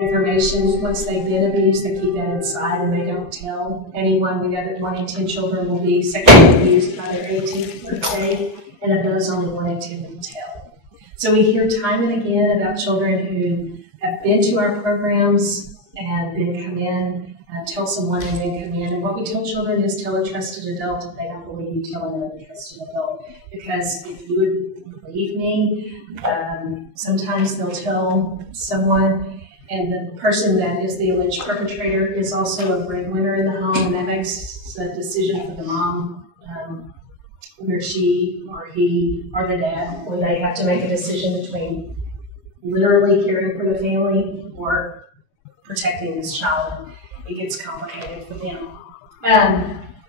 information. Once they've been abused, they keep that inside and they don't tell anyone. We know that 1 in 10 children will be sexually abused by their 18th birthday, and of those, only 1 in 10 will tell. So we hear time and again about children who have been to our programs and then come in, tell someone and then come in. And what we tell children is tell a trusted adult. If they don't believe you, tell another trusted adult. Because if you would believe me, sometimes they'll tell someone, and the person that is the alleged perpetrator is also a breadwinner in the home, and that makes a decision for the mom, where she or he or the dad, when they have to make a decision between literally caring for the family or protecting this child. It gets complicated for them.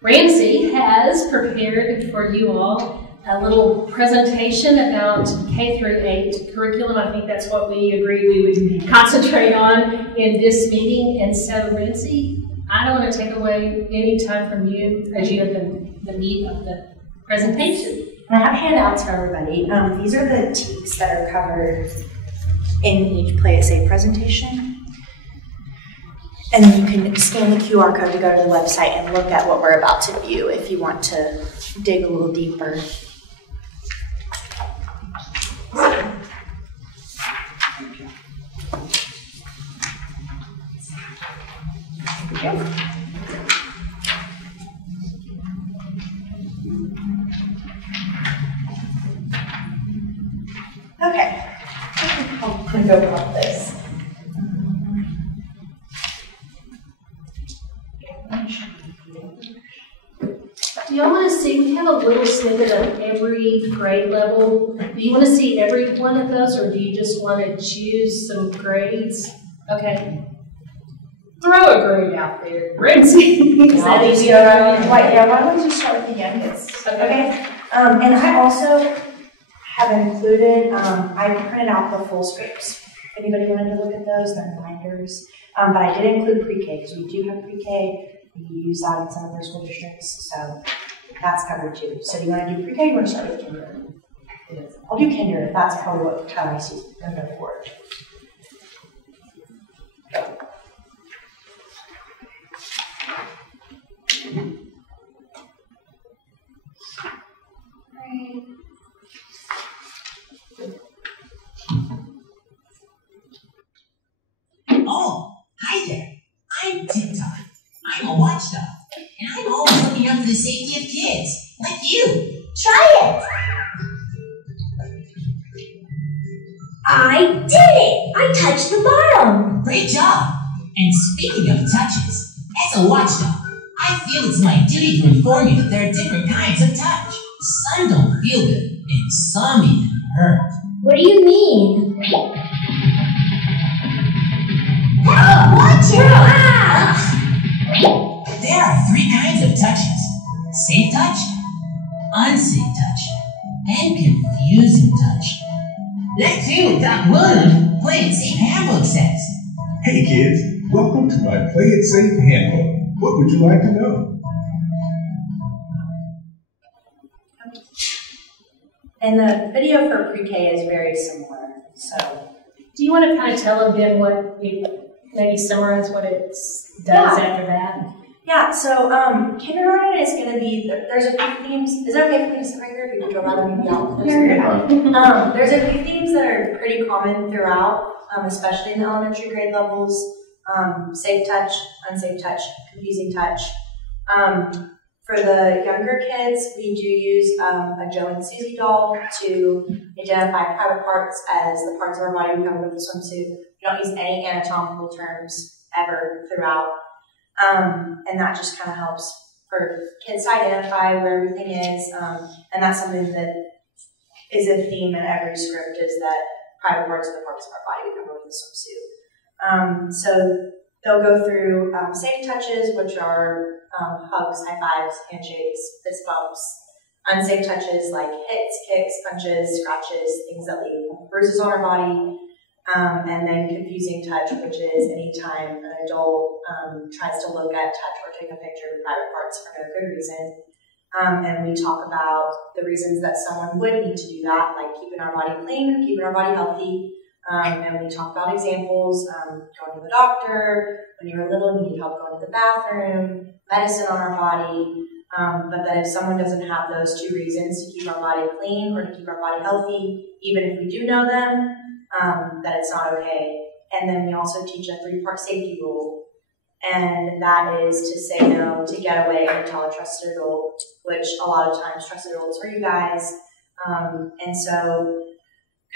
Ramsey has prepared for you all a little presentation about K through 8 curriculum. I think that's what we agreed we would concentrate on in this meeting. And so, Ramsey, I don't want to take away any time from you as you have the meat of the presentation. And I have handouts for everybody. These are the TEKs that are covered in each Play It Safe presentation. And then you can scan the QR code to go to the website and look at what we're about to view if you want to dig a little deeper. Okay, I'm going to go about this. Do y'all want to see, we have a little snippet of every grade level. Do you want to see every one of those, or do you just want to choose some grades? Okay. Throw a grade out there. Ramsey. Is that easier? Yeah, why don't you start with the youngest? Okay. And I also have included, I printed out the full scripts. If anybody wanted to look at those, they're in binders. But I did include pre-K, because we do have pre-K. We use that in some of our school districts, so that's covered too. So do you want to do pre-K or you want to start with kinder? I'll do kinder. That's probably what how I see it. I'm going for it. Oh, hi there. I'm TikTok. I'm a watchdog, and I'm always looking out for the safety of kids, like you. Try it! I did it! I touched the bottom! Great job! And speaking of touches, as a watchdog, I feel it's my duty to inform you that there are different kinds of touch. Some don't feel good, and some even hurt. What do you mean? Oh, watch it! There are 3 kinds of touches: safe touch, unsafe touch, and confusing touch. Let's see what Doc Williams' Play It Safe Handbook says. Hey kids, welcome to my Play It Safe Handbook. What would you like to know? And the video for pre-K is very similar. So, do you want to kind of tell them then what maybe summarize what it does after that? Yeah, so kindergarten is going to be, there's a few themes. Is it okay for me to sit right here? If you would rather me be out. There's a few themes that are pretty common throughout, especially in the elementary grade levels. Safe touch, unsafe touch, confusing touch. For the younger kids, we do use a Joe and Susie doll to identify private parts as the parts of our body we cover with the swimsuit. We don't use any anatomical terms ever throughout. And that just kind of helps for kids to identify where everything is. And that's something that is a theme in every script, is that private parts are the parts of our body we cover with the swimsuit. So they'll go through safe touches, which are hugs, high fives, handshakes, fist bumps. Unsafe touches like hits, kicks, punches, scratches, things that leave bruises on our body. And then confusing touch, which is anytime an adult tries to look at, touch, or take a picture of private parts for no good reason. And we talk about the reasons that someone would need to do that, like keeping our body clean, keeping our body healthy, And we talk about examples, going to the doctor, when you were little and you need help going to the bathroom, medicine on our body, but that if someone doesn't have those two reasons to keep our body clean or to keep our body healthy, even if we do know them, that it's not okay. And then we also teach a 3-part safety rule, and that is to say no, to get away, and tell a trusted adult, which a lot of times trusted adults are you guys. And so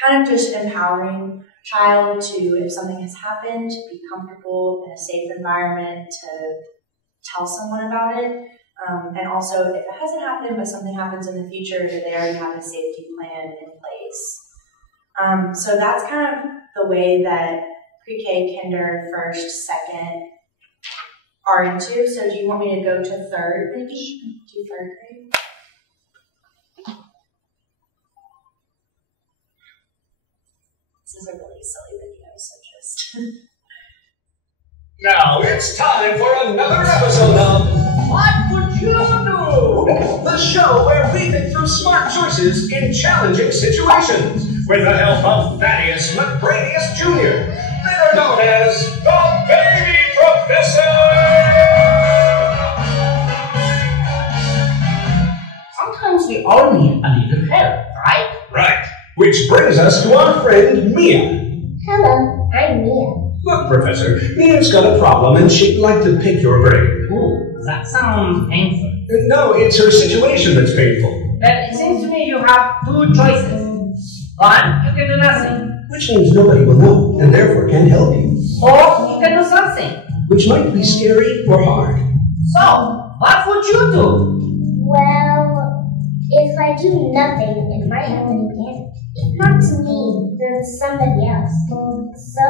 kind of just empowering a child to, if something has happened, to be comfortable in a safe environment, to tell someone about it. And also, if it hasn't happened, but something happens in the future, that they already have a safety plan in place. So that's kind of the way that pre-K, kinder, first, second are into. So do you want me to go to third, maybe? Do third grade? This is a really silly video, so just... Now it's time for another episode of What Would You Do? The show where we think through smart choices in challenging situations with the help of Thaddeus McBradius Jr., better known as the Baby Professor! Sometimes we all need a little help, right? Right. Which brings us to our friend Mia. Hello, I'm Mia. Look, Professor, Mia's got a problem and she'd like to pick your brain. Ooh, that sounds painful. No, it's her situation that's painful. But it seems to me you have two choices. One, you can do nothing. Which means nobody will know, and therefore can help you. Or you can do something. Which might be scary or hard. So, what would you do? Well, if I do nothing, it might happen again. If not to me, then somebody else. So,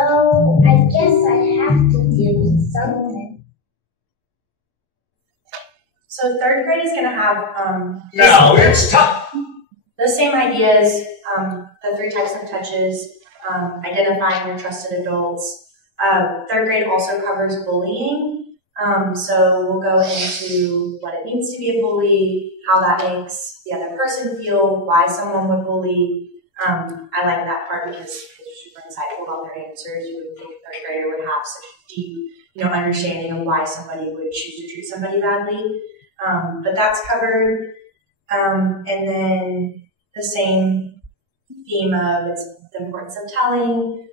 I guess I have to do something. So third grade is going to have Now it's tough. the same ideas, the 3 types of touches, identifying your trusted adults. Third grade also covers bullying. So we'll go into what it means to be a bully, how that makes the other person feel, why someone would bully. I like that part because they're super insightful about their answers. You would think a third grader would have such a deep, understanding of why somebody would choose to treat somebody badly. But that's covered. And then the same theme of it's the importance of telling,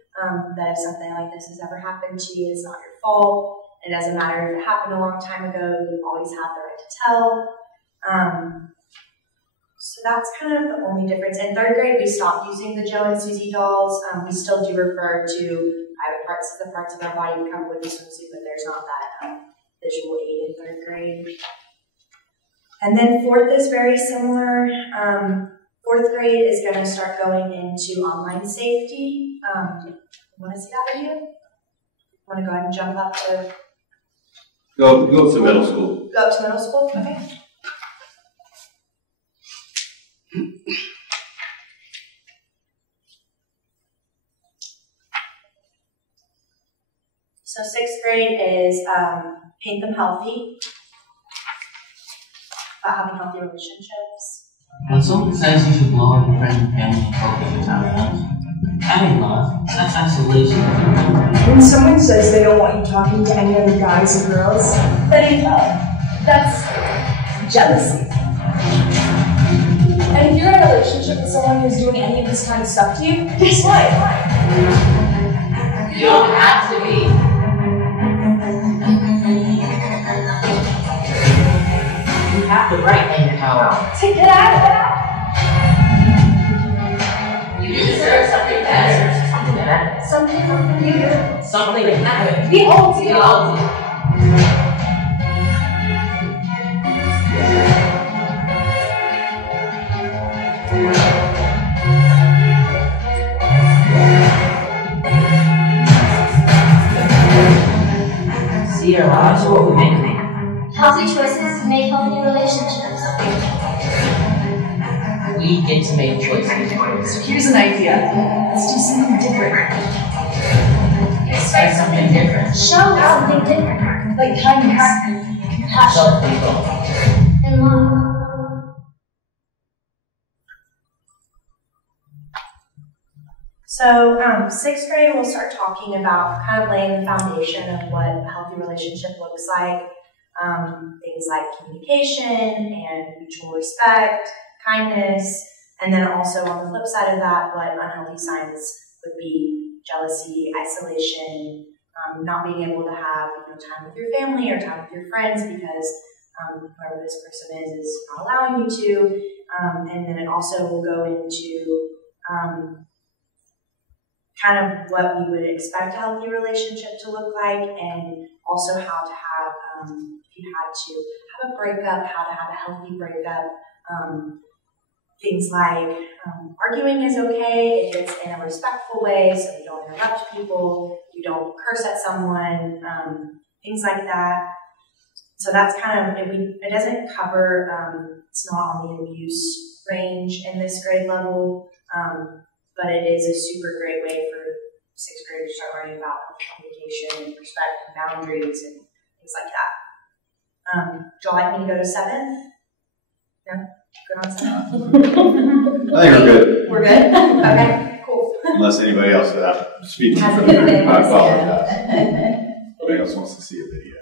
that if something like this has ever happened to you, it's not your fault. It doesn't matter if it happened a long time ago, you always have the right to tell. So that's kind of the only difference. In third grade, we stopped using the Joe and Susie dolls. We still do refer to private parts of the parts of our body we cover with the swimsuit, but there's not that visual aid in third grade. And then fourth is very similar. Fourth grade is going to start going into online safety. Want to see that video? Want to go ahead and jump up to? Go to middle school. Go up to middle school? Okay. So 6th grade is paint them healthy, about having healthy relationships. When someone says you should blow on your friends and family focus your time else, I mean love, that's isolation. When someone says they don't want you talking to any other guys or girls, that ain't love. That's jealousy. And if you're in a relationship with someone who's doing any of this kind of stuff to you, guess what? You don't have to be. You have the right in your power. To get out of that. You deserve something better. Something better. Something from you. Something better. We all do. We all do. See, our lives are what we make them. Healthy choices make healthy relationships. We get to make choices. So here's an idea. Let's do something different. Expect something different. Show something different. Like kindness, compassion, Self-control. and love. So, sixth grade, we'll start talking about kind of laying the foundation of what a healthy relationship looks like. Things like communication and mutual respect, kindness, and then also on the flip side of that, what unhealthy signs would be jealousy, isolation, not being able to have time with your family or time with your friends because whoever this person is not allowing you to. And then it also will go into kind of what we would expect a healthy relationship to look like, and also how to have, if you had to have a breakup, how to have a healthy breakup. Things like arguing is okay if it's in a respectful way, so you don't interrupt people, you don't curse at someone, things like that. So that's kind of, it doesn't cover, it's not on the abuse range in this grade level, but it is a super great way for sixth graders to start learning about communication and respect and boundaries and things like that. Would you like me to go to 7? No? Good on 7? I think we're good. We're good? Okay, cool. Unless anybody else speaking Has for a the good group, I day, apologize. Nobody else wants to see a video.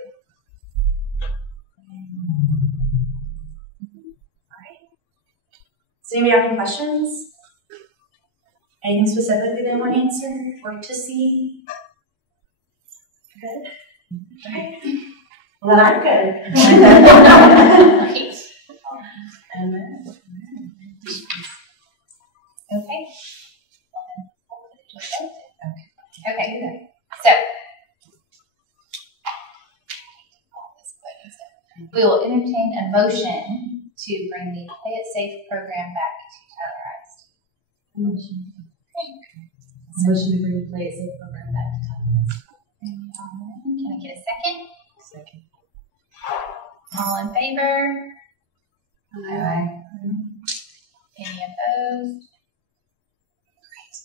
Does anybody have any questions? Anything specifically they want answered or to see? Good? Okay. Well, then I'm good. Great. And then, okay. Okay. So, we will entertain a motion to bring the Play It Safe program back to Tyler ISD. Motion to bring the Play It Safe program back to Tyler ISD. Can I get a second? Second. All in favor? Aye. Any opposed? Great.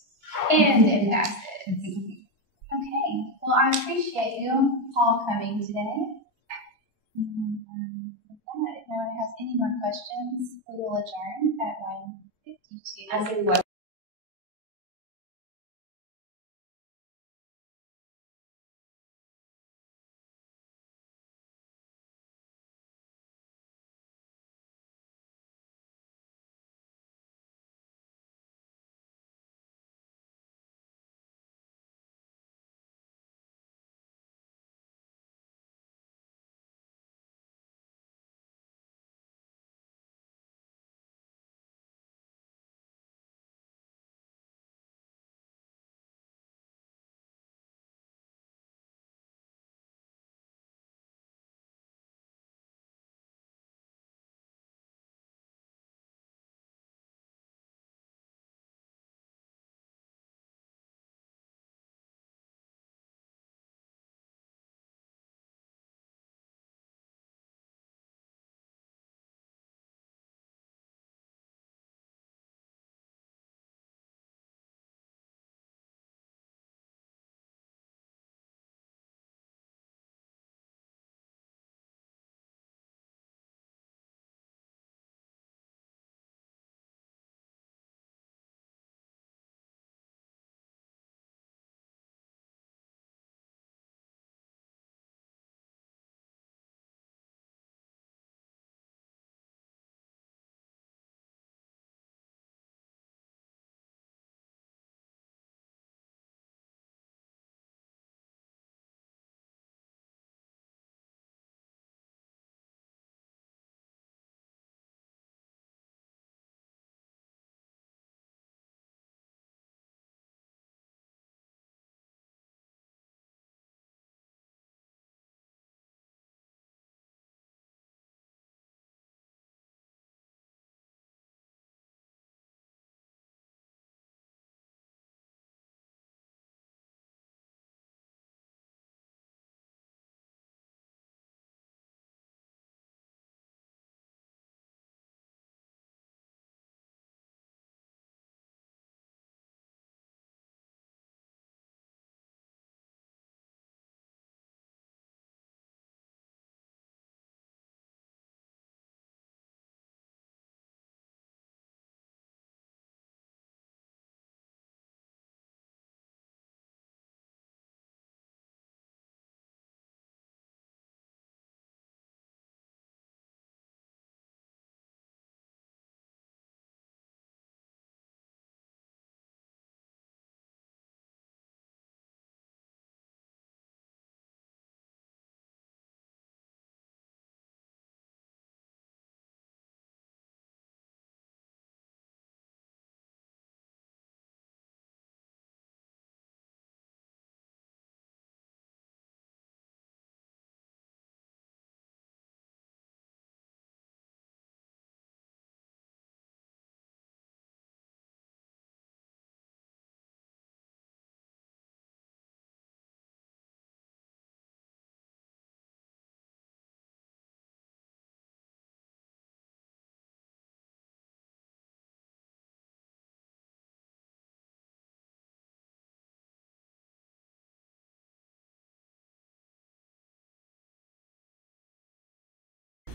And it passes. Okay. Well, I appreciate you all coming today. And, with that, if no one has any more questions, we will adjourn at 1:52.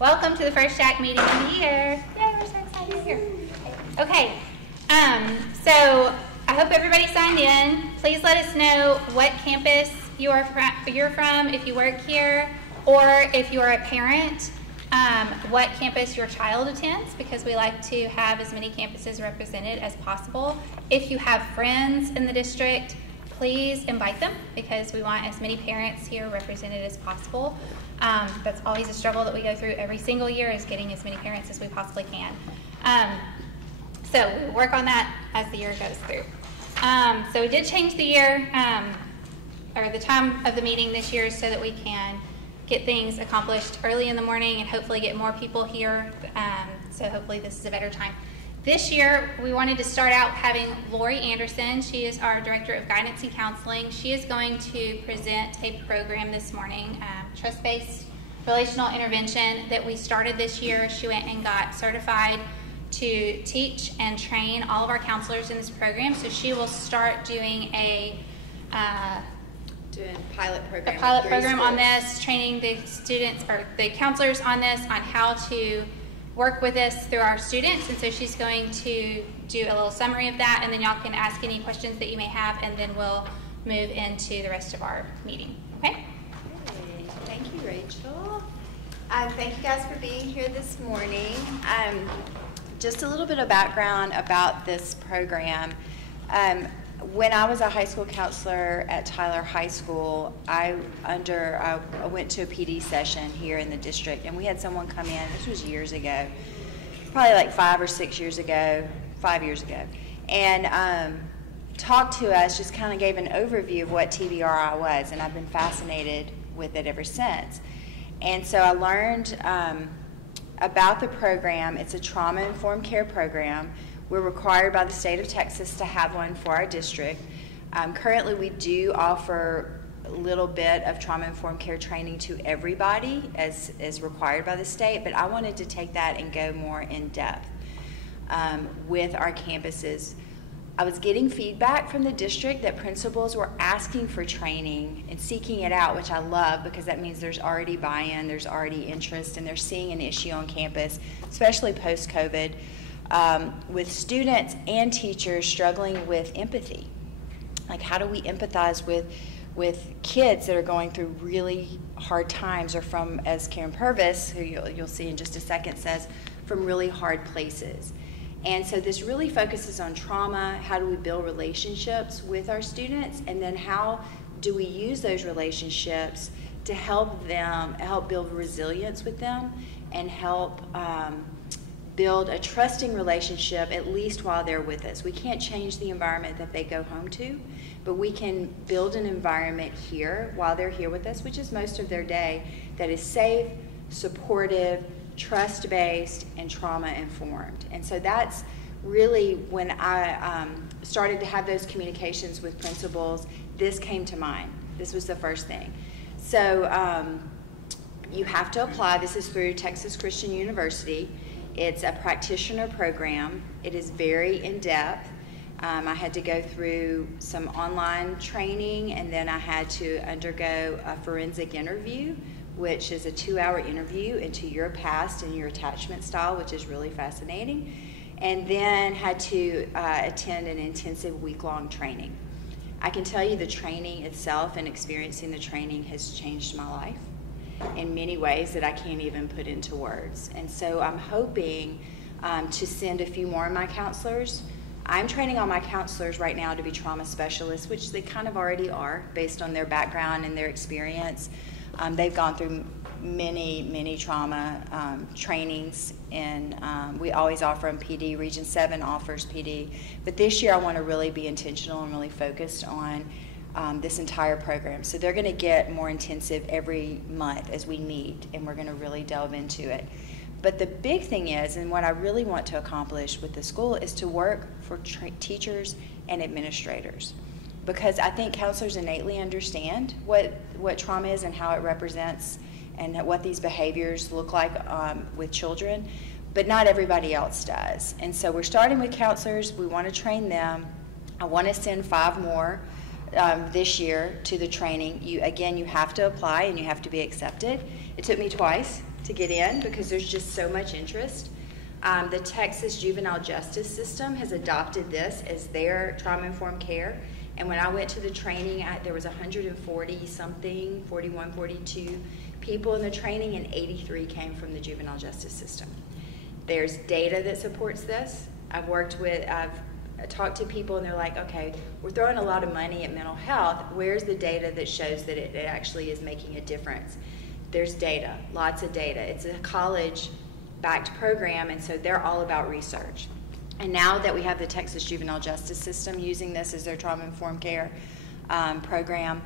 Welcome to the first SHAC meeting of the year. Yay, we're so excited you're here. Okay, so I hope everybody signed in. Please let us know what campus you're from, if you work here, or if you're a parent, what campus your child attends, because we like to have as many campuses represented as possible. If you have friends in the district, please invite them, because we want as many parents here represented as possible. That's always a struggle that we go through every single year, is getting as many parents as we possibly can. So we'll work on that as the year goes through. So we did change the year, or the time of the meeting this year, so that we can get things accomplished early in the morning and hopefully get more people here. So hopefully this is a better time. This year, we wanted to start out having Lori Anderson. She is our Director of Guidance and Counseling. She is going to present a program this morning, trust-based relational intervention, that we started this year. She went and got certified to teach and train all of our counselors in this program. So she will start doing a pilot program on this, training the students or the counselors on this, on how to work with us through our students. And so she's going to do a little summary of that, and then y'all can ask any questions that you may have, and then we'll move into the rest of our meeting. Okay? Hey, thank you, Rachel. Thank you guys for being here this morning. Just a little bit of background about this program. When I was a high school counselor at Tyler High School, I went to a PD session here in the district, and we had someone come in. This was years ago, probably like 5 or 6 years ago, 5 years ago, and talked to us, just kind of gave an overview of what TBRI was, and I've been fascinated with it ever since. And so I learned about the program. It's a trauma-informed care program. We're required by the state of Texas to have one for our district. Currently, we do offer a little bit of trauma-informed care training to everybody as required by the state, but I wanted to take that and go more in depth with our campuses. I was getting feedback from the district that principals were asking for training and seeking it out, which I love, because that means there's already buy-in, there's already interest, and they're seeing an issue on campus, especially post-COVID. With students and teachers struggling with empathy. Like, how do we empathize with kids that are going through really hard times, or from, as Karen Purvis, who you'll see in just a second, says, from really hard places. And so this really focuses on trauma. How do we build relationships with our students, and then how do we use those relationships to help build resilience with them, and help build a trusting relationship, at least while they're with us. We can't change the environment that they go home to, but we can build an environment here while they're here with us, which is most of their day, that is safe, supportive, trust-based, and trauma-informed. And so that's really when I started to have those communications with principals, this came to mind. This was the first thing. So you have to apply. This is through Texas Christian University. It's a practitioner program. It is very in-depth. I had to go through some online training, and then I had to undergo a forensic interview, which is a 2-hour interview into your past and your attachment style, which is really fascinating, and then had to attend an intensive week-long training. I can tell you the training itself and experiencing the training has changed my life in many ways that I can't even put into words. And so I'm hoping to send a few more of my counselors. I'm training all my counselors right now to be trauma specialists, which they kind of already are based on their background and their experience. They've gone through many trauma trainings, and we always offer them PD. Region 7 offers PD. But this year I want to really be intentional and really focused on this entire program. So they're going to get more intensive every month as we meet, and we're going to really delve into it. But the big thing is, and what I really want to accomplish with the school, is to work for teachers and administrators. Because I think counselors innately understand what trauma is and how it represents and what these behaviors look like with children, but not everybody else does. And so we're starting with counselors. We want to train them. I want to send 5 more this year to the training. You have to apply and you have to be accepted. It took me twice to get in because there's just so much interest. The Texas juvenile justice system has adopted this as their trauma-informed care. And when I went to the training, there was 140 something, 41, 42 people in the training, and 83 came from the juvenile justice system. There's data that supports this. I've talked to people and they're like, okay, we're throwing a lot of money at mental health. Where's the data that shows that it actually is making a difference? There's data, lots of data. It's a college-backed program, and so they're all about research. And now that we have the Texas juvenile justice system using this as their trauma-informed care program,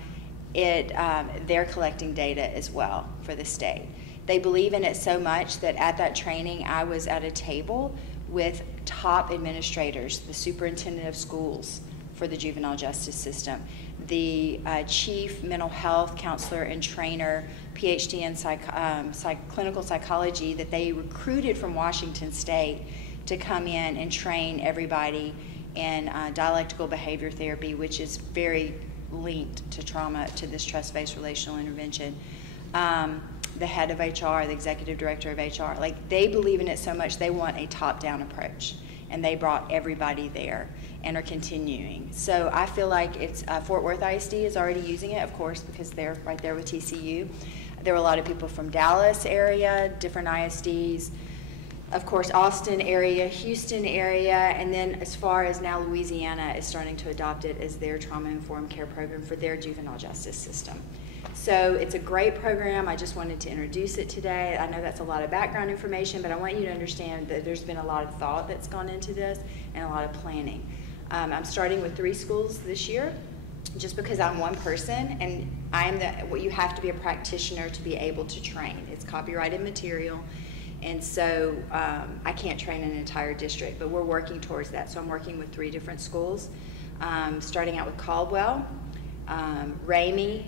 they're collecting data as well for the state. They believe in it so much that at that training, I was at a table with top administrators, the superintendent of schools for the juvenile justice system, the chief mental health counselor and trainer, PhD in clinical psychology that they recruited from Washington State to come in and train everybody in dialectical behavior therapy, which is very linked to trauma, to this trust-based relational intervention. The head of HR, the executive director of HR, like they believe in it so much they want a top-down approach, and they brought everybody there and are continuing. So I feel like it's Fort Worth ISD is already using it, of course, because they're right there with TCU. There were a lot of people from Dallas area, different ISDs, of course, Austin area, Houston area, and then as far as now Louisiana is starting to adopt it as their trauma-informed care program for their juvenile justice system. So it's a great program. I just wanted to introduce it today. I know that's a lot of background information, but I want you to understand that there's been a lot of thought that's gone into this and a lot of planning. I'm starting with 3 schools this year just because I'm one person, and I am what you have to be a practitioner to be able to train. It's copyrighted material. And so I can't train an entire district, but we're working towards that. So I'm working with 3 different schools, starting out with Caldwell, Ramey,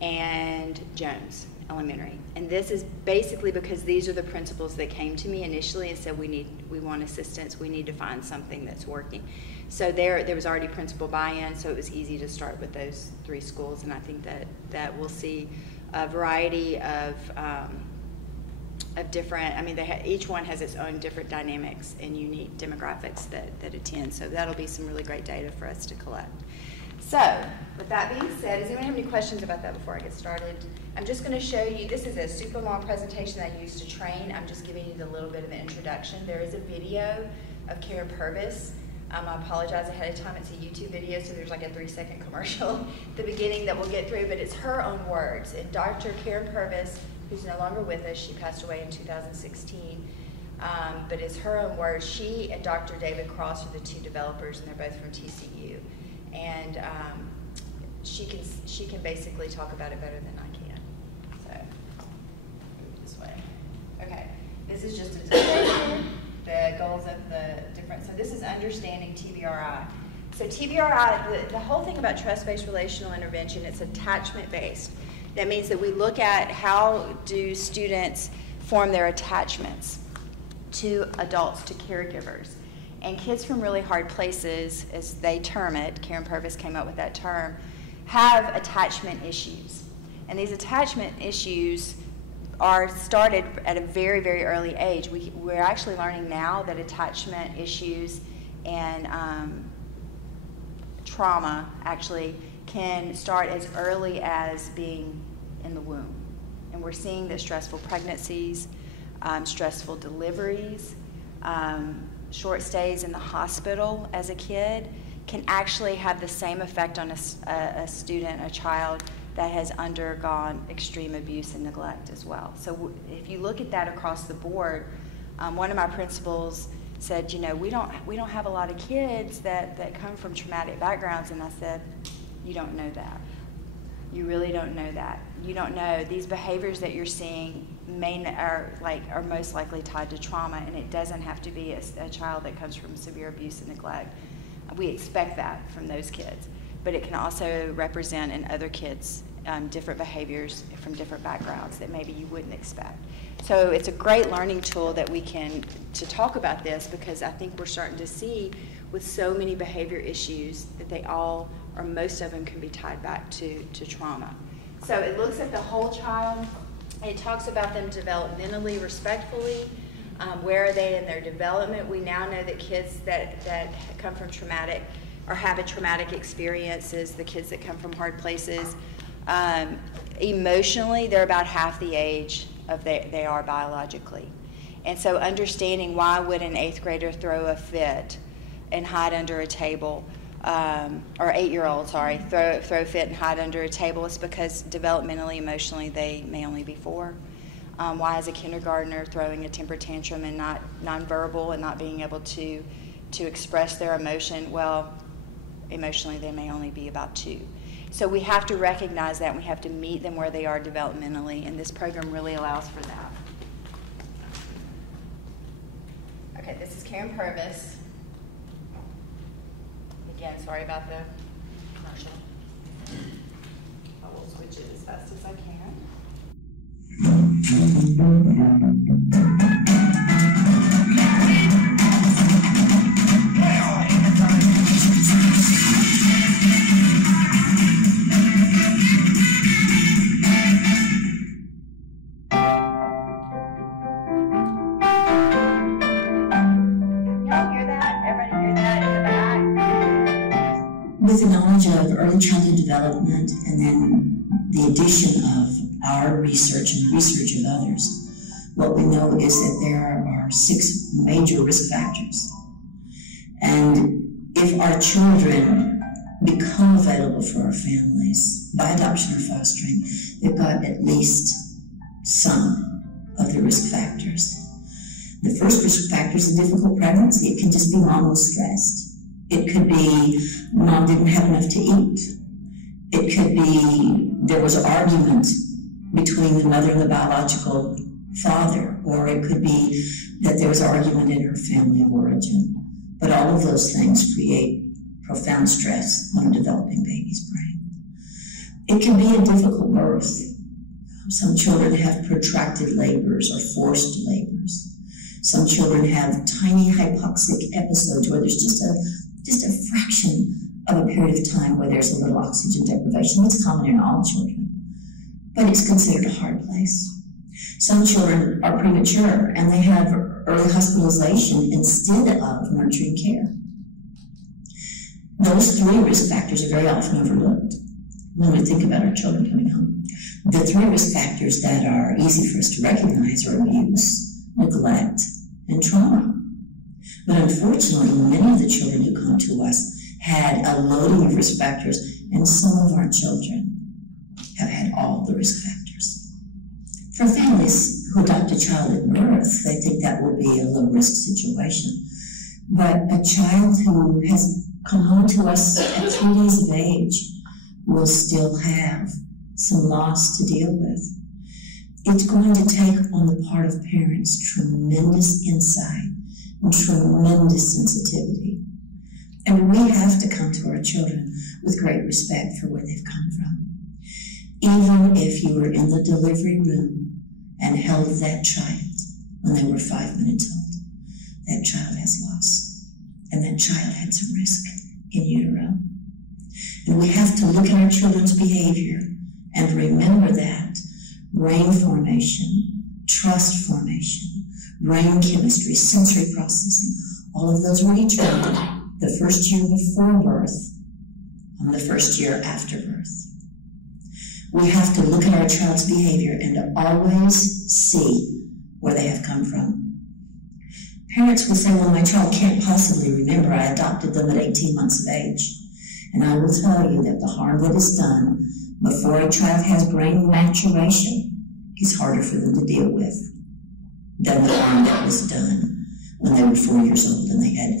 and Jones Elementary. And this is basically because these are the principals that came to me initially and said, we want assistance, we need to find something that's working. So there was already principal buy-in, so it was easy to start with those 3 schools, and I think that we'll see a variety of different, I mean, each one has its own different dynamics and unique demographics that attend, so that'll be some really great data for us to collect. So, with that being said, does anyone have any questions about that before I get started? I'm just going to show you, this is a super long presentation I used to train. I'm just giving you a little bit of an introduction. There is a video of Karen Purvis. I apologize ahead of time, it's a YouTube video, so there's like a 3-second commercial at the beginning that we'll get through, but it's her own words. And Dr. Karen Purvis, who's no longer with us, she passed away in 2016, but it's her own words. She and Dr. David Cross are the 2 developers, and they're both from TCU. And she can basically talk about it better than I can. So, move this way. Okay, this is just the goals of the different, so this is understanding TBRI. So TBRI, the whole thing about trust-based relational intervention, it's attachment-based. That means that we look at how do students form their attachments to adults, to caregivers. And kids from really hard places, as they term it, Karen Purvis came up with that term, have attachment issues. And these attachment issues are started at a very, very early age. We're actually learning now that attachment issues and trauma actually can start as early as being in the womb. And we're seeing that stressful pregnancies, stressful deliveries, short stays in the hospital as a kid can actually have the same effect on a student, a child that has undergone extreme abuse and neglect as well. So if you look at that across the board, one of my principals said, you know, we don't have a lot of kids that come from traumatic backgrounds, and I said, you don't know that. You really don't know that. You don't know these behaviors that you're seeing are most likely tied to trauma, and it doesn't have to be a child that comes from severe abuse and neglect. We expect that from those kids, but it can also represent in other kids different behaviors from different backgrounds that maybe you wouldn't expect. So it's a great learning tool that we can to talk about this, because I think we're starting to see with so many behavior issues that they all or most of them can be tied back to trauma. So it looks at the whole child. It talks about them developmentally, respectfully. Where are they in their development? We now know that kids that come from traumatic or have a traumatic experiences, the kids that come from hard places, emotionally, they're about half the age of they are biologically. And so understanding why would an 8th grader throw a fit and hide under a table, or 8-year-old, sorry, throw a fit and hide under a table, is because developmentally, emotionally, they may only be 4. Why is a kindergartner throwing a temper tantrum and not nonverbal and not being able to express their emotion? Well, emotionally, they may only be about 2. So we have to recognize that, and we have to meet them where they are developmentally, and this program really allows for that. Okay, this is Karen Purvis. Again, sorry about the commercial. I will switch it as fast as I can. With the knowledge of early childhood development and then the addition of our research and the research of others, what we know is that there are 6 major risk factors. And if our children become available for our families by adoption or fostering, they've got at least some of the risk factors. The first risk factor is a difficult pregnancy. It can just be mom was stressed. It could be mom didn't have enough to eat. It could be there was an argument between the mother and the biological father, or it could be that there was an argument in her family of origin. But all of those things create profound stress on a developing baby's brain. It can be a difficult birth. Some children have protracted labors or forced labors. Some children have tiny hypoxic episodes where there's just a fraction of a period of time where there's a little oxygen deprivation. It's common in all children, but it's considered a hard place. Some children are premature and they have early hospitalization instead of nurturing care. Those 3 risk factors are very often overlooked when we think about our children coming home. The 3 risk factors that are easy for us to recognize are abuse, neglect, and trauma. But unfortunately, many of the children who come to us had a loading of risk factors, and some of our children have had all the risk factors. For families who adopt a child at birth, they think that will be a low-risk situation. But a child who has come home to us at 3 days of age will still have some loss to deal with. It's going to take on the part of parents tremendous insight and tremendous sensitivity. And we have to come to our children with great respect for where they've come from. Even if you were in the delivery room and held that child when they were 5 minutes old, that child has loss. And that child had some risk in utero. And we have to look at our children's behavior and remember that brain formation, trust formation, brain chemistry, sensory processing, all of those were each built the first year before birth and the first year after birth. We have to look at our child's behavior and to always see where they have come from. Parents will say, well, my child can't possibly remember. I adopted them at 18 months of age. And I will tell you that the harm that is done before a child has brain maturation is harder for them to deal with than the harm that was done when they were 4 years old and they had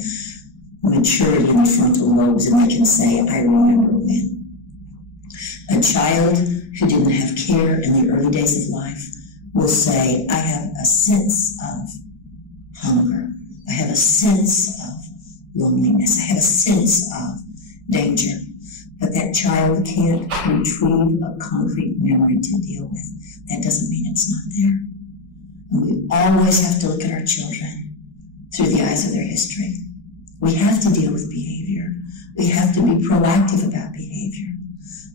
maturity in the frontal lobes and they can say, I remember when. A child who didn't have care in the early days of life will say, I have a sense of hunger. I have a sense of loneliness. I have a sense of danger. But that child can't retrieve a concrete memory to deal with. That doesn't mean it's not there. And we always have to look at our children through the eyes of their history. We have to deal with behavior. We have to be proactive about behavior.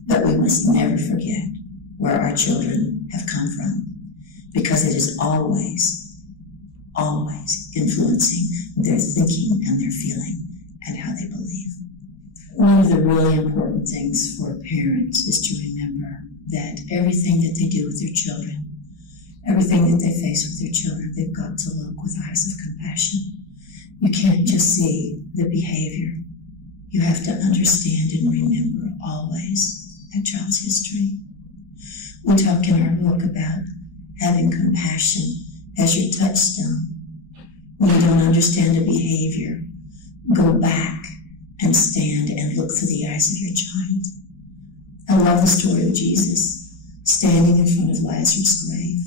But we must never forget where our children have come from because it is always influencing their thinking and their feeling and how they believe. One of the really important things for parents is to remember that everything that they do with their children, everything that they face with their children, they've got to look with eyes of compassion. You can't just see the behavior. You have to understand and remember always that child's history. We talk in our book about having compassion as your touchstone. When you don't understand a behavior, go back and stand and look through the eyes of your child. I love the story of Jesus standing in front of Lazarus' grave.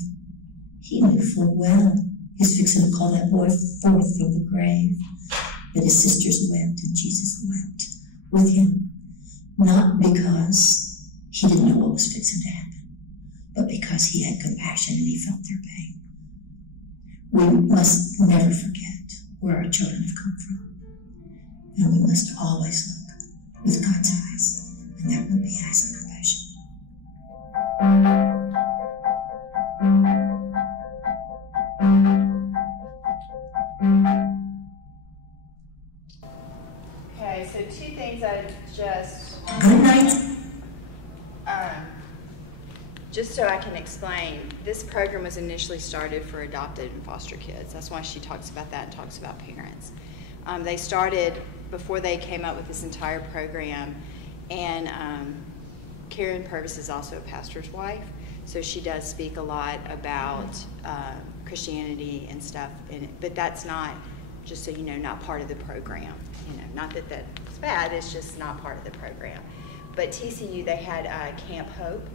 He knew full well he's fixing to call that boy forth from the grave. But his sisters wept and Jesus wept with him. Not because he didn't know what was fixing to happen, but because he had compassion and he felt their pain. We must never forget where our children have come from. And we must always look with God's eyes, and that will be eyes of compassion. Okay, so two things I just... Good night. Just so I can explain, this program was initially started for adopted and foster kids. That's why she talks about that and talks about parents. They started before they came up with this entire program, and Karen Purvis is also a pastor's wife, so she does speak a lot about Christianity and stuff, but that's not, just so you know, not part of the program. You know, not that that's bad, it's just not part of the program. But TCU, they had Camp Hope,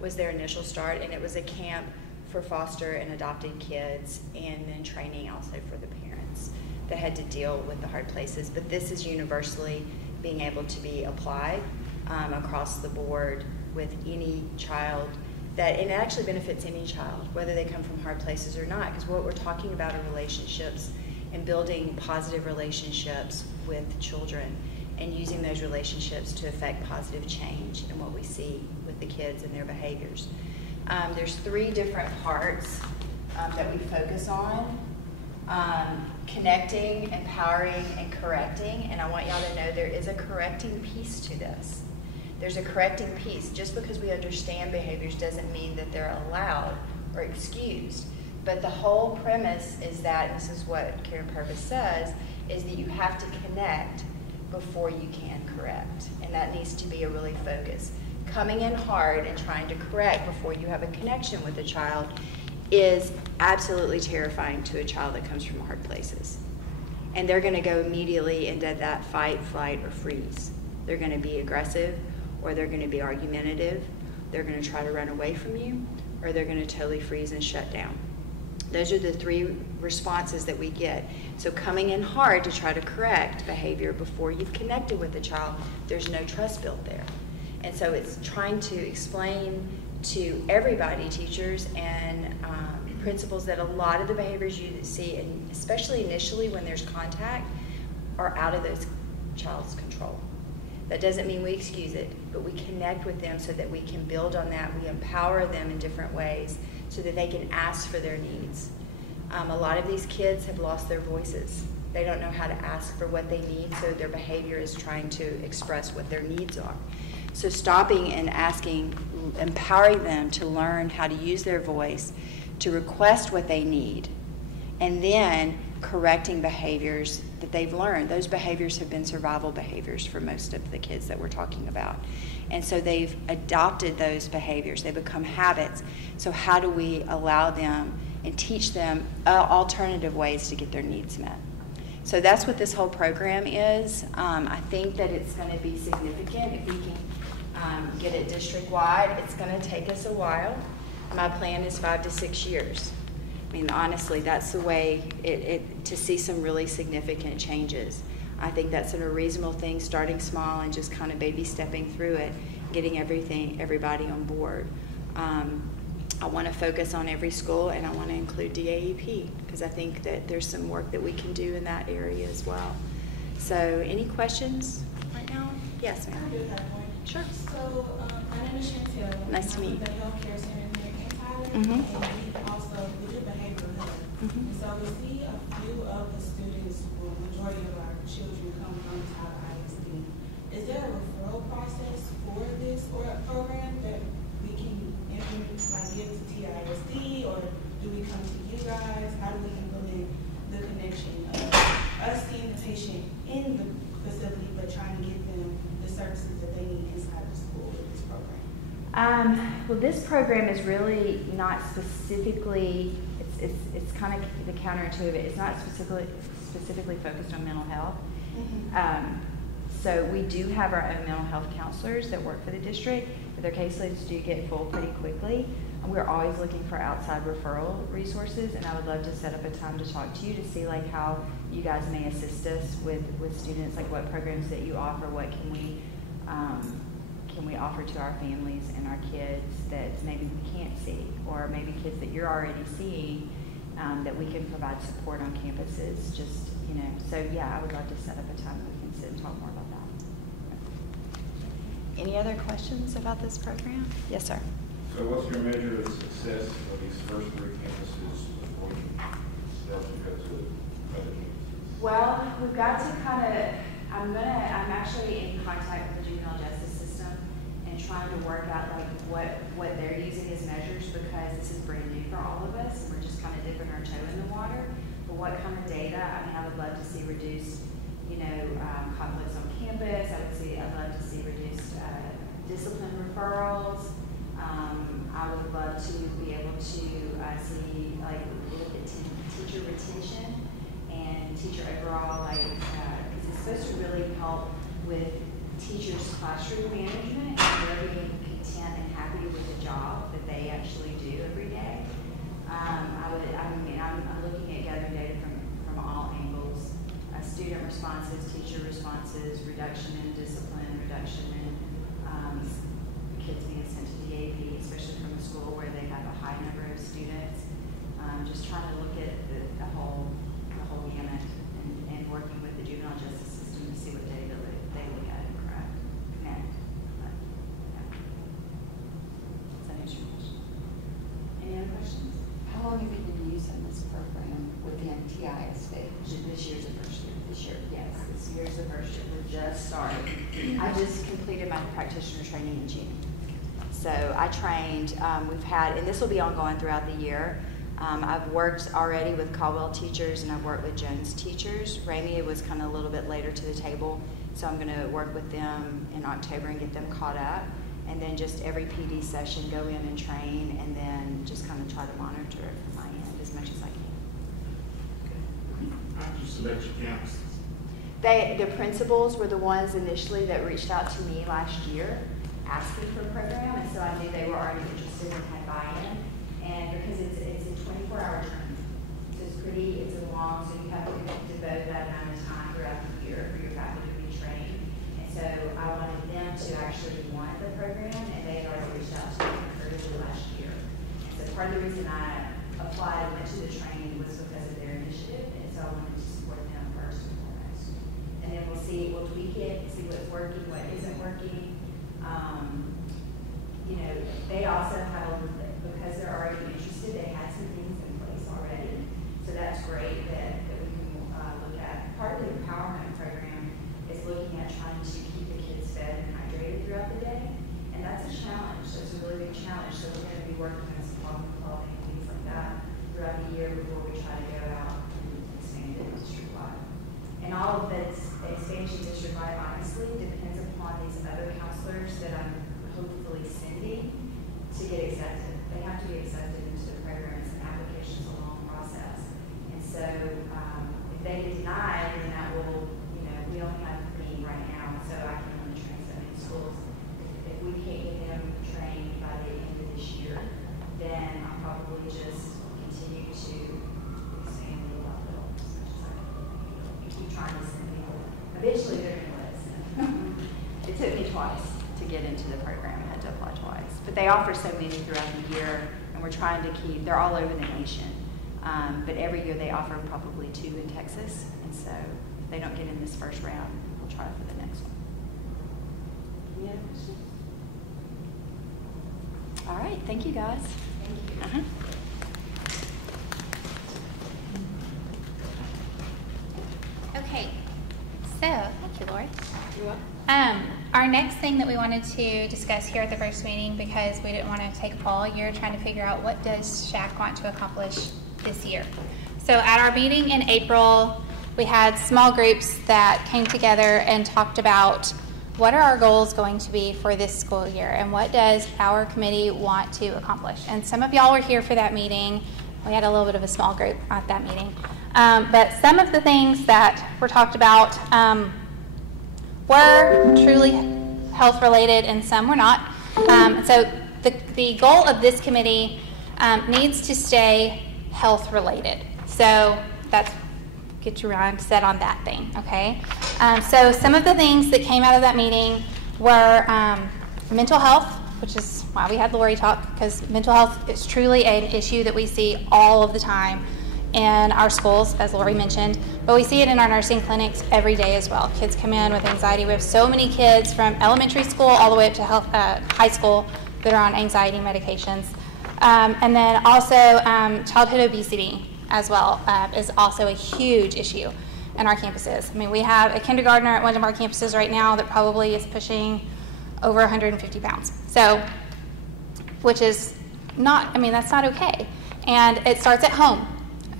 was their initial start, and it was a camp for foster and adopted kids, and then training also for the parents that had to deal with the hard places. But this is universally being able to be applied across the board with any child, and it actually benefits any child, whether they come from hard places or not, because what we're talking about are relationships and building positive relationships with children and using those relationships to affect positive change in what we see with the kids and their behaviors. There's three different parts that we focus on: connecting, empowering, and correcting. And I want y'all to know there is a correcting piece to this. There's a correcting piece. Just because we understand behaviors doesn't mean that they're allowed or excused. But the whole premise is that, and this is what Karen Purvis says, is that you have to connect before you can correct. And that needs to be a really focus. Coming in hard and trying to correct before you have a connection with a child is absolutely terrifying to a child that comes from hard places. And they're going to go immediately into that fight, flight, or freeze. They're going to be aggressive, or they're going to be argumentative. They're going to try to run away from you, or they're going to totally freeze and shut down. Those are the three responses that we get. So coming in hard to try to correct behavior before you've connected with the child, there's no trust built there. And so it's trying to explain to everybody, teachers and principals, that a lot of the behaviors you see, and especially initially when there's contact, are out of those child's control. That doesn't mean we excuse it, but we connect with them so that we can build on that. We empower them in different ways so that they can ask for their needs. A lot of these kids have lost their voices. They don't know how to ask for what they need, so their behavior is trying to express what their needs are. So stopping and asking, empowering them to learn how to use their voice, to request what they need, and then correcting behaviors that they've learned. Those behaviors have been survival behaviors for most of the kids that we're talking about. And so they've adopted those behaviors. They become habits. So how do we allow them and teach them alternative ways to get their needs met? So that's what this whole program is. I think that it's going to be significant if we can get it district-wide. It's going to take us a while. My plan is 5 to 6 years. I mean, honestly, that's the way to see some really significant changes. I think that's a reasonable thing, starting small and just kind of baby stepping through it, getting everybody on board. I want to focus on every school, and I want to include DAEP, because I think that there's some work that we can do in that area as well. So any questions right now? Yes, ma'am. Sure. So my name is Chantel. Nice to meet you. I'm the healthcare center here in Tyler. provider, Mhm. and we also we do behavioral health. Mhm. And so we see a few of the students, well, majority of our children come from top ISD. Is there a referral process for this or a program that we can implement, like give to TISD, or do we come to you guys? How do we implement the connection of us seeing the patient in the facility but trying to get them the services that they need inside the school with this program? Well, this program is really not specifically, it's kind of the counterintuitive. It's not specifically focused on mental health. So we do have our own mental health counselors that work for the district, but their caseloads do get full pretty quickly. We're always looking for outside referral resources, and I would love to set up a time to talk to you to see like how you guys may assist us with students, like what programs that you offer, what can we offer to our families and our kids that maybe we can't see, or maybe kids that you're already seeing that we can provide support on campuses. Just, you know, so yeah, I would love to set up a time we can sit and talk more about that. Any other questions about this program? Yes, sir. So what's your measure of success of these first 3 campuses before you start to go to other campuses? Well, we've got to kind of, I'm actually in contact with the juvenile justice system and trying to work out like what they're using as measures, because this is brand new for all of us. We're just kind of dipping our toe in the water. But what kind of data? I mean, I would love to see reduced, you know, conflicts on campus. I'd love to see reduced discipline referrals. I would love to be able to see, like, look at teacher retention and teacher overall, like, because it's supposed to really help with teachers' classroom management, and they're being content and happy with the job that they actually do every day. I'm looking at gathering data from all angles: student responses, teacher responses, reduction in discipline, reduction in kids being sent to DAP, especially from a school where they have a high number of students. Just trying to look at the whole gamut and working with the juvenile justice system to see what data they look at and connect. But, yeah. Does that answer your question? Any other questions? How long have you been using this program within TISD? This year's the first year. This year, yes. This year's the first year. We're just starting. I just completed my practitioner training in June. So I trained, we've had, and this will be ongoing throughout the year. I've worked already with Caldwell teachers and I've worked with Jones teachers. Ramey was kind of a little bit later to the table, so I'm going to work with them in October and get them caught up. And then just every PD session go in and train, and then just kind of try to monitor it from my end as much as I can. How did you select your campuses? The principals were the ones initially that reached out to me last year asking for a program, and so I knew they were already interested and had buy-in. And because it's a 24-hour training, so it's a long, so you have to devote that amount of time throughout the year for your faculty to be trained. And so I wanted them to actually want the program, and they had already reached out to me early last year. And so part of the reason I applied and went to the training was because of their initiative, and so I wanted to support them first and foremost. And then we'll tweak it, see what's working, what isn't working. You know, they also have, because they're already interested, they had some things in place already. So that's great that we can look at. Part of the empowerment program is looking at trying to keep the kids fed and hydrated throughout the day. And that's a challenge. That's a really big challenge. So we're going to be working on some clothing and things like that throughout the year before we try to go out and expand it district-wide. And all of this expansion district-wide, honestly, depends upon these other counselors that I'm hopefully sending to get accepted. They have to be accepted into the program. It's an application, it's a long process. And so if they get denied, then that will, you know, we only have me right now, so I can only train so many schools. If we can't get them trained by the end of this year, then I'll probably just continue to expand little by little as much as I can. Keep trying to send people. Eventually they're going to listen. It took me twice to get into the program. I had to apply twice. But they offer so many throughout the year, and we're trying to keep, they're all over the nation. But every year they offer probably 2 in Texas, and so if they don't get in this first round, we'll try for the next one. Any other questions? All right, thank you guys. Okay, so thank you, Lori. Our next thing that we wanted to discuss here at the first meeting, because we didn't want to take up all year trying to figure out what does SHAC want to accomplish this year. So at our meeting in April, we had small groups that came together and talked about what are our goals going to be for this school year and what does our committee want to accomplish. And some of y'all were here for that meeting. We had a little bit of a small group at that meeting. But some of the things that were talked about were truly health related and some were not. So the goal of this committee needs to stay health related. So that's, get your mind set on that thing, okay? So some of the things that came out of that meeting were mental health, which is why we had Lori talk, because mental health is truly an issue that we see all of the time in our schools, as Lori mentioned, but we see it in our nursing clinics every day as well. Kids come in with anxiety. We have so many kids from elementary school all the way up to high school that are on anxiety medications. And then also childhood obesity as well is also a huge issue in our campuses. I mean, we have a kindergartner at one of our campuses right now that probably is pushing over 150 pounds. So, which is not, I mean, that's not okay. And it starts at home.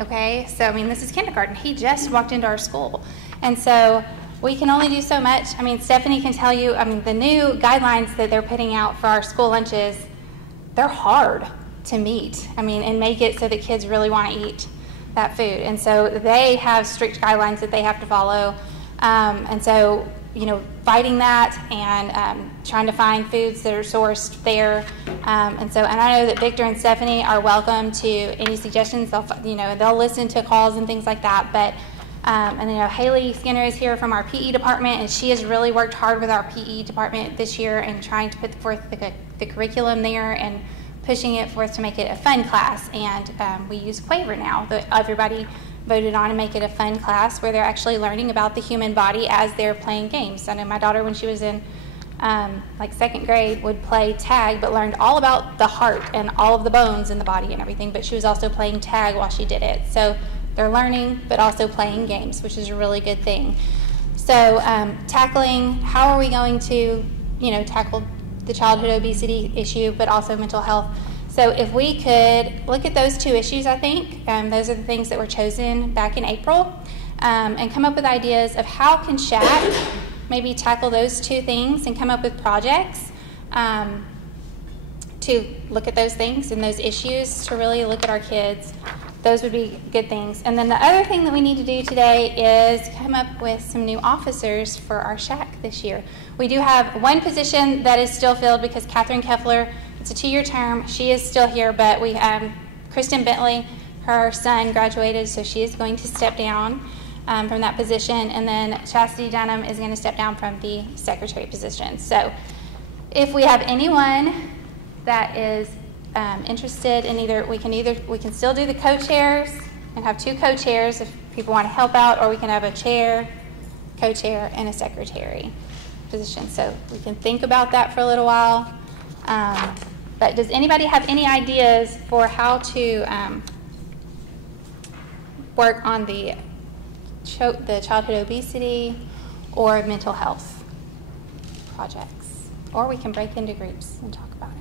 Okay, so I mean, this is kindergarten. He just walked into our school. And so we can only do so much. I mean, Stephanie can tell you, I mean, the new guidelines that they're putting out for our school lunches, they're hard to meet. I mean, and make it so that kids really want to eat that food. And so they have strict guidelines that they have to follow. And so, you know, fighting that and trying to find foods that are sourced there. And I know that Victor and Stephanie are welcome to any suggestions. They'll listen to calls and things like that. But and you know, Haley Skinner is here from our PE department, and she has really worked hard with our PE department this year and trying to put forth the curriculum there and pushing it forth to make it a fun class. And we use Quaver now that everybody voted on to make it a fun class where they're actually learning about the human body as they're playing games. I know my daughter, when she was in like second grade, would play tag, but learned all about the heart and all of the bones in the body and everything, but she was also playing tag while she did it. So they're learning, but also playing games, which is a really good thing. So tackling, how are we going to, you know, tackle the childhood obesity issue, but also mental health. So if we could look at those two issues, I think, those are the things that were chosen back in April, and come up with ideas of how can SHAC maybe tackle those two things and come up with projects to look at those things and those issues, to really look at our kids. Those would be good things. And then the other thing that we need to do today is come up with some new officers for our SHAC this year. We do have one position that is still filled because Catherine Keffler, it's a 2-year term, she is still here, but we Kristen Bentley, her son graduated, so she is going to step down from that position, and then Chastity Dunham is going to step down from the secretary position. So if we have anyone that is interested in we can still do the co-chairs and have 2 co-chairs if people want to help out, or we can have a chair, co-chair, and a secretary position. So we can think about that for a little while. But does anybody have any ideas for how to work on the childhood obesity or mental health projects? Or we can break into groups and talk about it.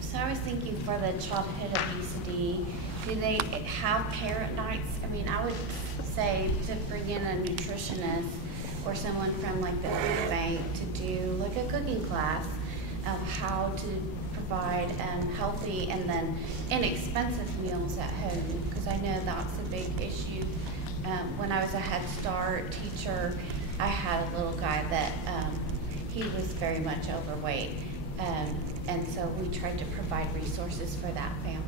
So I was thinking for the childhood obesity, do they have parent nights? I mean, I would say to bring in a nutritionist or someone from like the food bank to do like a cooking class of how to provide healthy and then inexpensive meals at home, because I know that's a big issue. When I was a Head Start teacher, I had a little guy that he was very much overweight, and so we tried to provide resources for that family.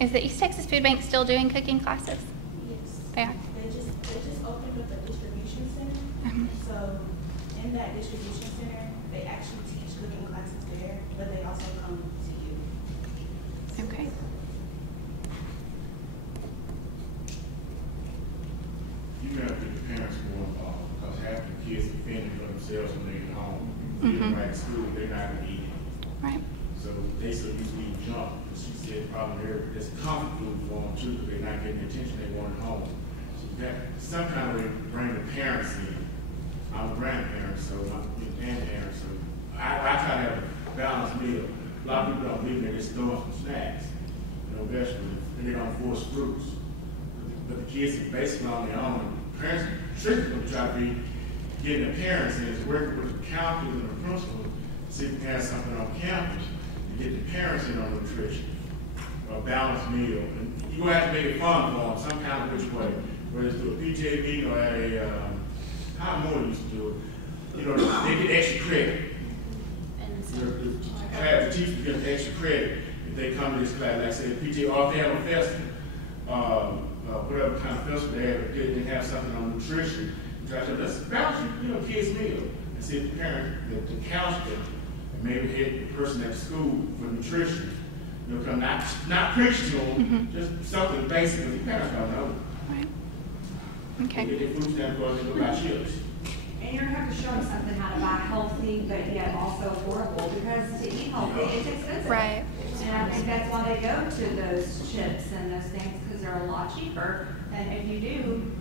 Is the East Texas Food Bank still doing cooking classes? Yes. They are? They just opened up a distribution center. So in that distribution center, they actually teach cooking classes there, but they also come to you. Okay. You got to get the parents more involved, because jump. She said probably there's comfort food for them too, because they're not getting the attention they want at home. So that some kind of way to bring the parents in. I'm a grandparent, so I'm grandparent, so I try to have a balanced meal. A lot of people don't believe me, they just throw some snacks, vegetables, and they don't force fruits. But the kids are basically on their own. Parents strictly going to try to be getting the parents in, working with the counselors and the principals, see if we can have something on campus to get the parents in on nutrition, a balanced meal. And you're going to have to make it fun for them, some kind of which way, whether it's through a PTA meeting or at a, how more used to do it. They get extra credit. The teachers get extra credit if they come to this class. Like I said, PTA, or if they have a festival, whatever kind of festival they have, they have something on nutrition. Try to let's balance kids' meal and see if the parent, the counselor, and maybe head the person at the school for nutrition, come not preach to them, just something basic that the parents don't know. Right. Okay. They get food stamps because they go buy chips. And you're going to have to show them something how to buy healthy, but yet also affordable, because to eat healthy, it's expensive. Right. And I think that's why they go to those chips and those things, because they're a lot cheaper than if you do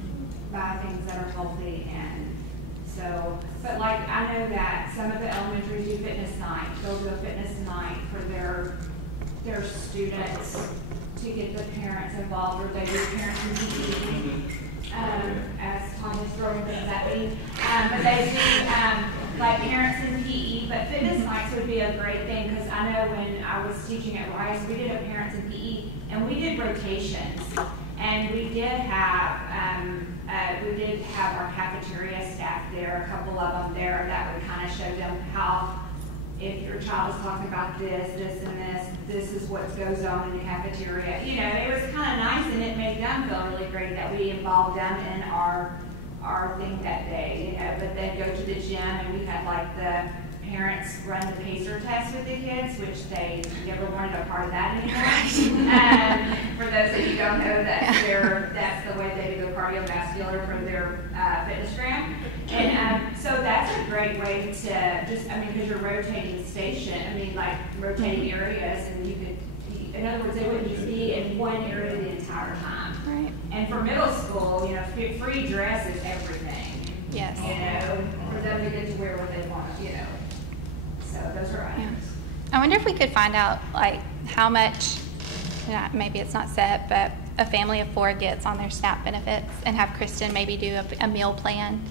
buy things that are healthy. And so, but like, I know that some of the elementaries do fitness night. They'll do a fitness night for their students to get the parents involved, or they do parents and PE. As Tom is throwing things at me. But they do like parents in PE, but fitness nights would be a great thing, because I know when I was teaching at Rice, we did a parents in PE, and we did rotations, and we did have our cafeteria staff there, a couple of them there, that would kind of show them how, if your child is talking about this, and this is what goes on in the cafeteria. It was kind of nice, and it made them feel really great that we involved them in our thing that day. But then go to the gym, and we had like the parents run the pacer test with the kids, which they never wanted a part of that anymore. For those of you who don't know, that's the way they do the cardiovascular for their fitnessgram. And so that's a great way to because you're rotating the station, like rotating areas, and you could, in other words, they wouldn't just be in one area the entire time. Right. And for middle school, free dress is everything. Yes. For them to get to wear what they want, So those are items. I wonder if we could find out, like, how much, maybe it's not set, but a family of 4 gets on their SNAP benefits, and have Kristen maybe do a meal plan.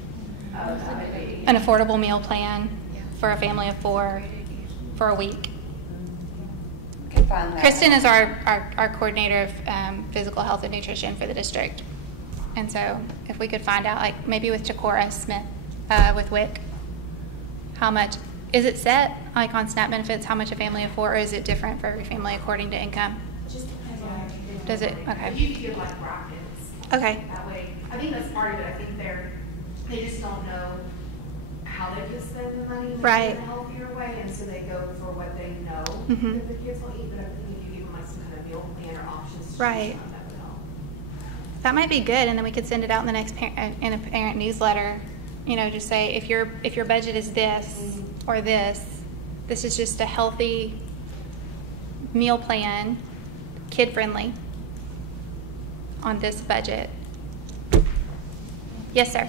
An affordable meal plan for a family of 4 for a week. Kristen is our coordinator of physical health and nutrition for the district. And so if we could find out, like maybe with Chakora Smith, with WIC, how much, is it set like on SNAP benefits, how much a family of 4, or is it different for every family according to income? It just depends on what you do. Does it? Okay. You could do like brackets. Okay. That way, I think that's part of it. I think they just don't know how they could spend the money in a healthier way, and so they go for what they know that the kids will eat. But I think if you give them like some kind of meal plan or options to choose from, that would help. That might be good, and then we could send it out in the next in a parent newsletter. Just say if your budget is this or this is just a healthy meal plan, kid friendly, on this budget. Yes, sir.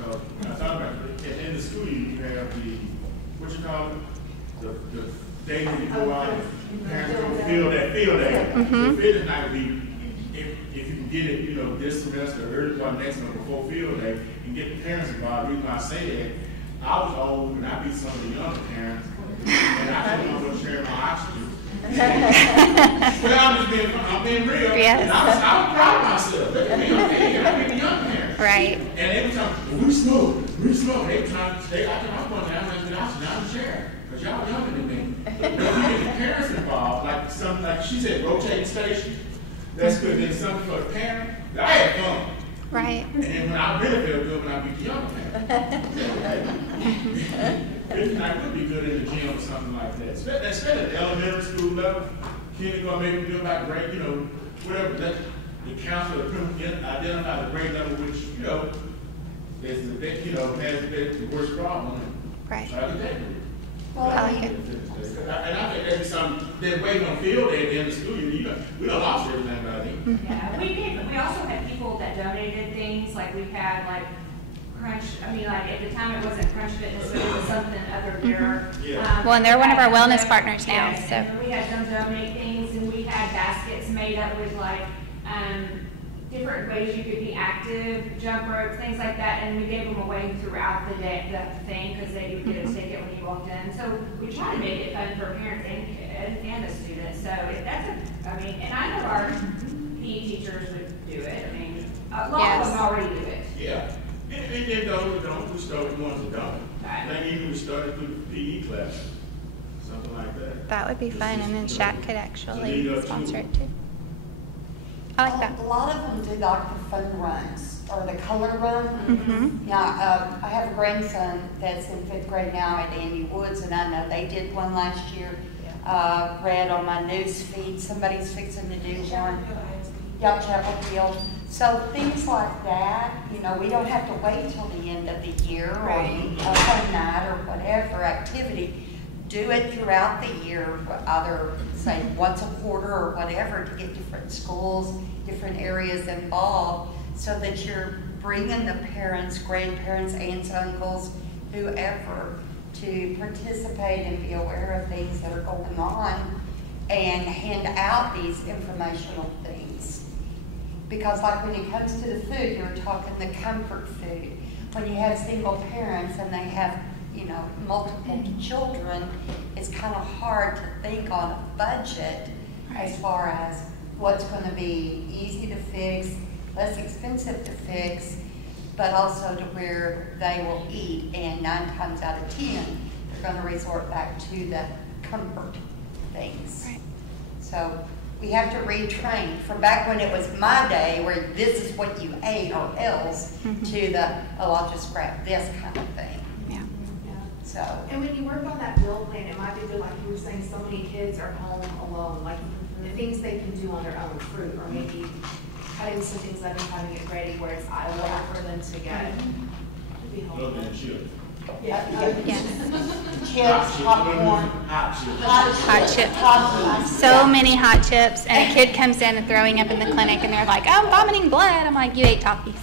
So when I talk about at the end of the school, you have the day when you go out and parents go field that field day. So fitness night would be, if you can get it, this semester, early part next month before field day, and get the parents involved. The reason why I say that, I was old and I beat some of the younger parents, and I told them I was sharing my oxygen. But I'm being real. Yes. And I was proud of myself. Look at me, I'm being the young parents. Right. And every time, we smoke. They trying to stay out there. I'm going down and I'm sharing. Because y'all younger than me. But if you get the parents involved, like she said, rotating station, that's good. Then something for the parent. I had fun. Right. And then when I really feel good when I beat the younger parents. It would be good in the gym or something like that. Especially at the elementary school level. Kindergarten, maybe do about grade, whatever. The counselor identify the grade level, which, has the worst problem. Right. Try to get that. I like it. And I think that's something, they're waiting on field day at the end of the school year. We done lost everything by then. Yeah, we also had people that donated things, like we had like Crunch, I mean, like at the time it wasn't Crunch Fitness, but it was something other there. Well, and they're one of our wellness partners now, so. And we had them donate things, and we had baskets made up with like different ways you could be active, jump ropes, things like that, and we gave them away throughout the day, the thing, because they would get a ticket when you walked in. So we try to make it fun for parents and the students. So and I know our PE teachers would do it. I mean, a lot of them already do it. Yeah. And then those that don't, we start with ones that don't. Right. Maybe we started through the PE class, something like that. That would be fun, and then SHAC could actually sponsor it too. I like that. A lot of them do like the fun runs or the color run. Yeah, I have a grandson that's in 5th grade now at Andy Woods, and I know they did one last year. Read on my news feed, somebody's fixing to do one. Yep, Chapel Field. So things like that, you know, we don't have to wait till the end of the year or one night or whatever activity. Do it throughout the year, either say once a quarter or whatever, to get different schools, different areas involved, so that you're bringing the parents, grandparents, aunts, uncles, whoever, to participate and be aware of things that are going on and hand out these informational things. Because like when it comes to the food, you were talking the comfort food. When you have single parents and they have, you know, multiple children, it's kind of hard to think on a budget as far as what's going to be easy to fix, less expensive to fix, but also to where they will eat. And 9 times out of 10, they're going to resort back to the comfort things. Right. So we have to retrain from back when it was my day, where this is what you ate or else, to the, oh, I'll just grab this kind of thing. So. And when you work on that meal plan, it might be good, like you were saying, so many kids are home alone, like the things they can do on their own, fruit, or maybe cutting some things up and having it ready where it's idle for them to get. Chips, popcorn, hot chips. So many hot chips, and a kid comes in and throwing up in the clinic, and they're like, "I'm vomiting blood." I'm like, "You ate Takis,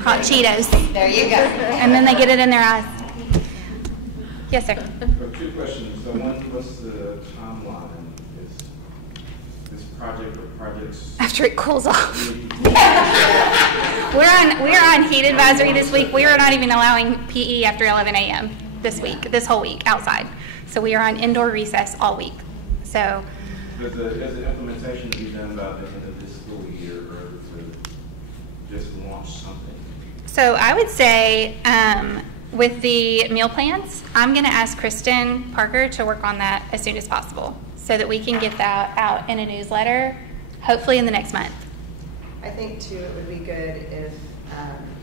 hot Cheetos." There you go. And then they get it in their eyes. Yes, sir. 2 questions. So one, what's the timeline? Is this project or projects? After it cools off. We're on heat advisory this week. We are not even allowing PE after 11 a.m. this whole week outside. So we are on indoor recess all week. So. Does the implementation be done by the end of this school year, or to just launch something? So I would say, with the meal plans, I'm going to ask Kristen Parker to work on that as soon as possible so that we can get that out in a newsletter, hopefully in the next month. I think, too, it would be good if,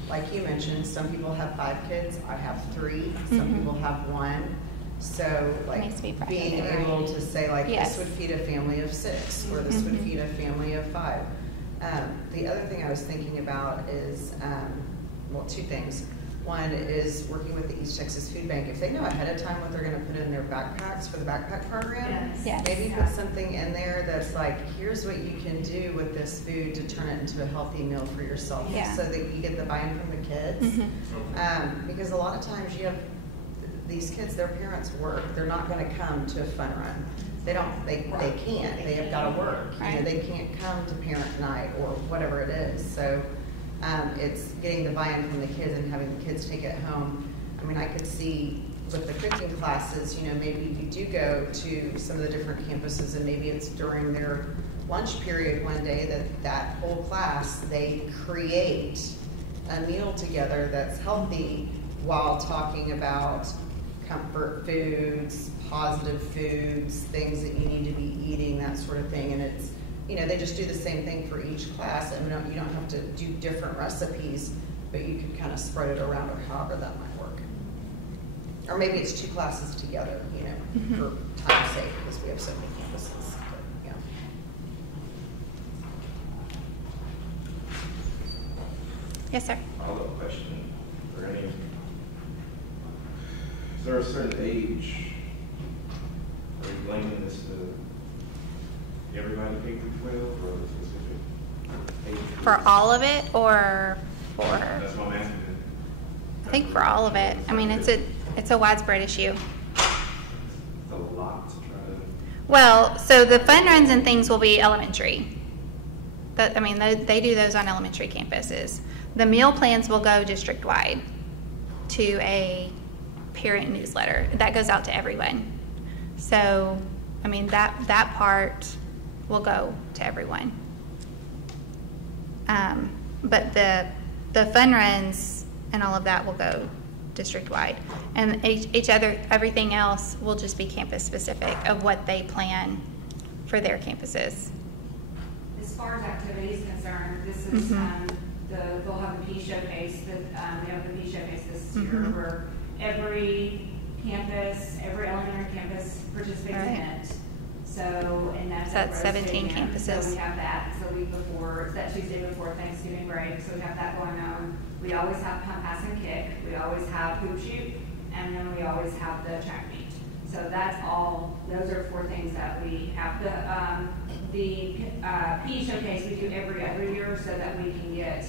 like you mentioned, some people have 5 kids. I have 3. Some people have 1. So, like, being able to say, like, this would feed a family of 6, or this would feed a family of 5. The other thing I was thinking about is, well, 2 things. One is working with the East Texas Food Bank. If they know ahead of time what they're going to put in their backpacks for the backpack program, maybe put something in there that's like, here's what you can do with this food to turn it into a healthy meal for yourself, so that you get the buy-in from the kids. Because a lot of times you have these kids, their parents work. They're not going to come to a fun run. They can't. They have got to work. You know, they can't come to parent night or whatever it is. So. It's getting the buy-in from the kids and having the kids take it home. I mean, I could see with the cooking classes, you know, maybe you do go to some of the different campuses, and maybe it's during their lunch period one day that whole class, they create a meal together that's healthy while talking about comfort foods, positive foods, things that you need to be eating, that sort of thing. And it's, you know, they just do the same thing for each class, and you don't have to do different recipes, but you can kind of spread it around, or however that might work. Or maybe it's 2 classes together, you know, for time's sake, because we have so many campuses. But, yeah. Yes, sir. Follow-up question for any. Is there a certain age linking this to everybody K through 12 or a specific age group? For all of it, or for? That's what I'm asking. I think for all of it. I mean, it's a widespread issue. It's a lot to try to. Well, so the fun runs and things will be elementary. They do those on elementary campuses. The meal plans will go district-wide to a parent newsletter. That goes out to everyone. So, I mean, that part will go to everyone. But the fun runs and all of that will go district-wide. And everything else will just be campus-specific of what they plan for their campuses. As far as activity is concerned, this is they'll have the P showcase. We have the P showcase this year where every campus, every elementary campus participates in it. So, and that's 17 campuses. So we have that. It's the week before, it's that Tuesday before Thanksgiving break. So we have that going on. We always have pump, pass, and kick. We always have hoop shoot, and then we always have the track meet. So that's all. Those are 4 things that we have. The PE showcase we do every other year so that we can get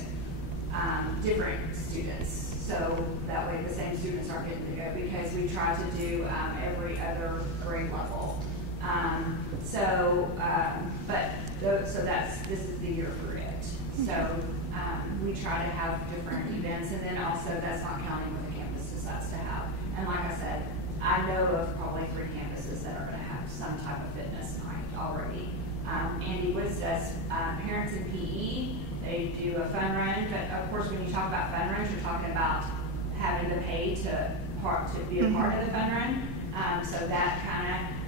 different students. So that way the same students aren't getting to go, because we try to do every other grade level. So this is the year for it. So we try to have different events, and then also that's not counting what the campus decides to have. And like I said, I know of probably 3 campuses that are going to have some type of fitness night already. Andy Woods does parents in PE. They do a fun run, but of course when you talk about fun runs, you're talking about having to pay to be a part of the fun run. So that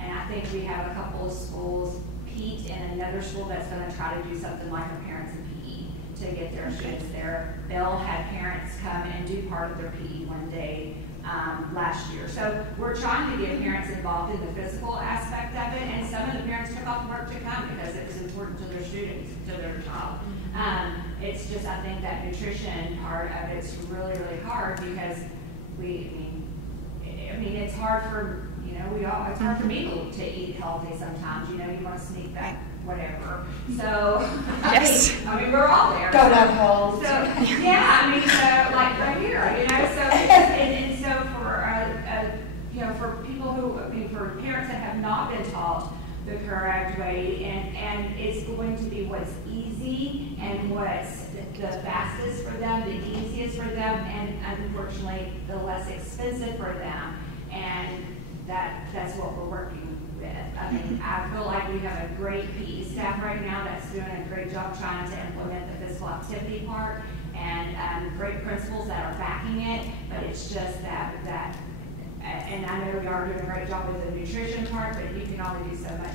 and I think we have a couple of schools, Pete and another school that's going to try to do something like a parents in PE to get their students there. Bell had parents come and do part of their PE one day last year. So we're trying to get parents involved in the physical aspect of it, and some of the parents took off work to come because it was important to their students, to their child. It's just, I think that nutrition part of it's really, really hard because it's hard for, it's hard for me to eat healthy sometimes. You want to sneak back whatever. So, yes. We're all there. Donut holes. So, yeah, so like right here, so, and so for people who, for parents that have not been taught the correct way, and it's going to be what's easy and what's the fastest for them, the easiest for them, and unfortunately the less expensive for them, and that's what we're working with. I feel like we have a great PE staff right now that's doing a great job trying to implement the physical activity part, and great principals that are backing it, but it's just that and I know we are doing a great job with the nutrition part, but you can only do so much.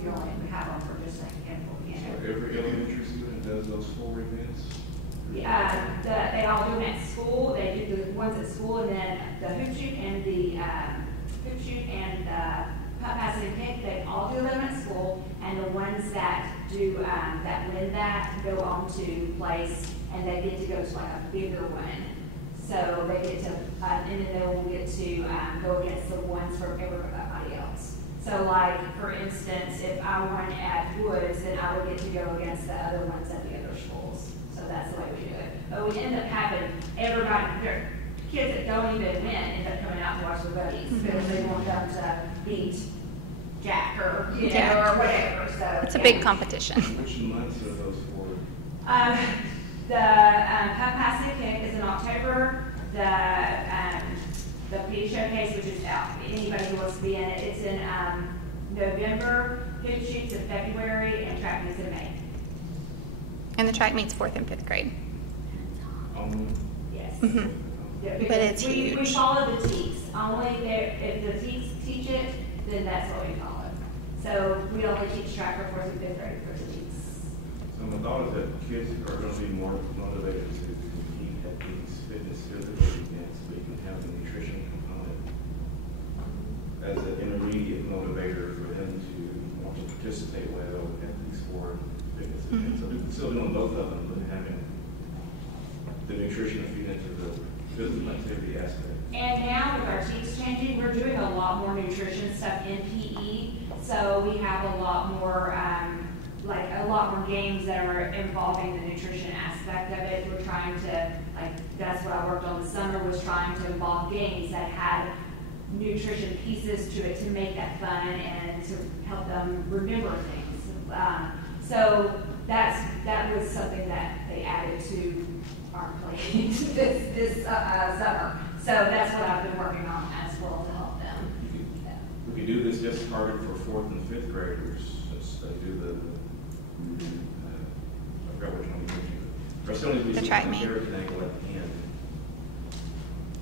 You only have them for just like a handful. So every elementary student does those 4 events? They all do them at school. They do the ones at school, and then the hoop shoot and the putt, pass, and kick. They all do them at school, and the ones that do that win that go on to place, and they get to go to like a bigger one. So they get to, and then they will get to go against the ones from everybody else. So like, for instance, if I won at Woods, then I would get to go against the other ones at the other schools. So that's the way we do it. But we end up having everybody, kids that don't even win end up coming out to watch the buddies because they want them to beat Jack or, or whatever. So it's a big competition. Which months are those 4? The putt, pass, and kick is in October. The PE showcase, which is out, anybody who wants to be in it, it's in November. Hoop shoots in February, and track meets in May. And the track meets 4th and 5th grade. Yes. Yeah, but it's huge. We follow the TEACs. If the TEACs teach it, then that's what we follow. So we only teach track for 4th and 5th grade for the TEACs. So my thought is that kids are going to be more motivated to compete at these fitness physical events, so you can have the nutrition component as an intermediate motivator for them to want to participate well at these 4 fitness events. So we can still doing both of them, but having the nutrition feed into the physical activity aspect. And now with our TEACs changing, we're doing a lot more nutrition stuff in PE. So we have a lot more, games that are involving the nutrition aspect of it. We're trying to, that's what I worked on this summer, was trying to involve games that had nutrition pieces to it to make that fun and to help them remember things. So that was something that they added to our play this summer. So that's what I've been working on as well to help them. We could do this just targeted for 4th and 5th graders, since they do I forgot which one you mentioned. Or still need to be some track meet. comparison angle at the end.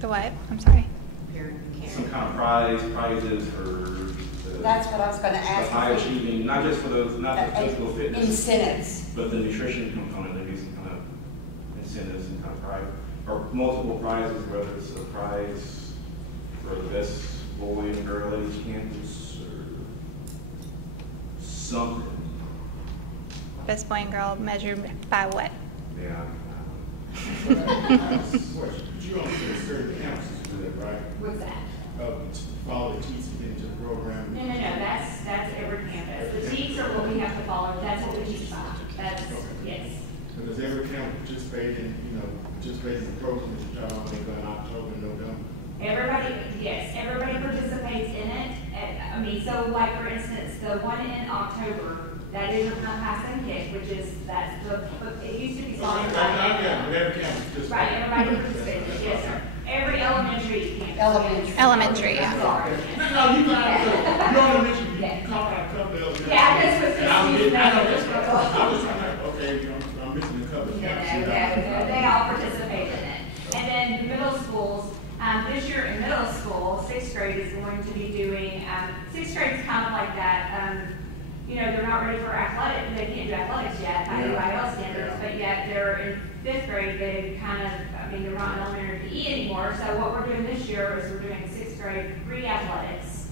The what? I'm sorry. Some kind of prizes for the, That's what I was going to the ask. high achieving, not just for those, not the physical fitness. Incentives. But the nutrition component, there be some kind of incentives and kind of prize, or multiple prizes, whether it's a prize for the best boy and girl at each campus, or something. Best boy and girl measured by what? Yeah. You don't say certain campuses do that, right? What's that? Follow the teachers into the program. No, that's every campus. The teams are what we have to follow. That's what we teach by. That's, yes. So does every camp participate in the program that you're talking about, they go in October and November? Everybody participates in it. So like for instance, the one in October, that is a pass and kick, which is, it used to be sponsored by every campus participates. Right, everybody participates, yes, sir. Every elementary campus. Elementary, yeah. Sorry. No, you called out a couple of elementary. Yeah, this was just. I was trying to, okay, I'm missing a couple of campuses. They all participate in it. And then middle schools, this year in middle school, 6th grade is going to be doing, 6th grade is kind of like that, they're not ready for athletics, they can't do athletics yet, by anybody else standards, but yet they're in 5th grade, they kind of, they're not in elementary PE anymore, so what we're doing this year is we're doing 6th grade pre-athletics.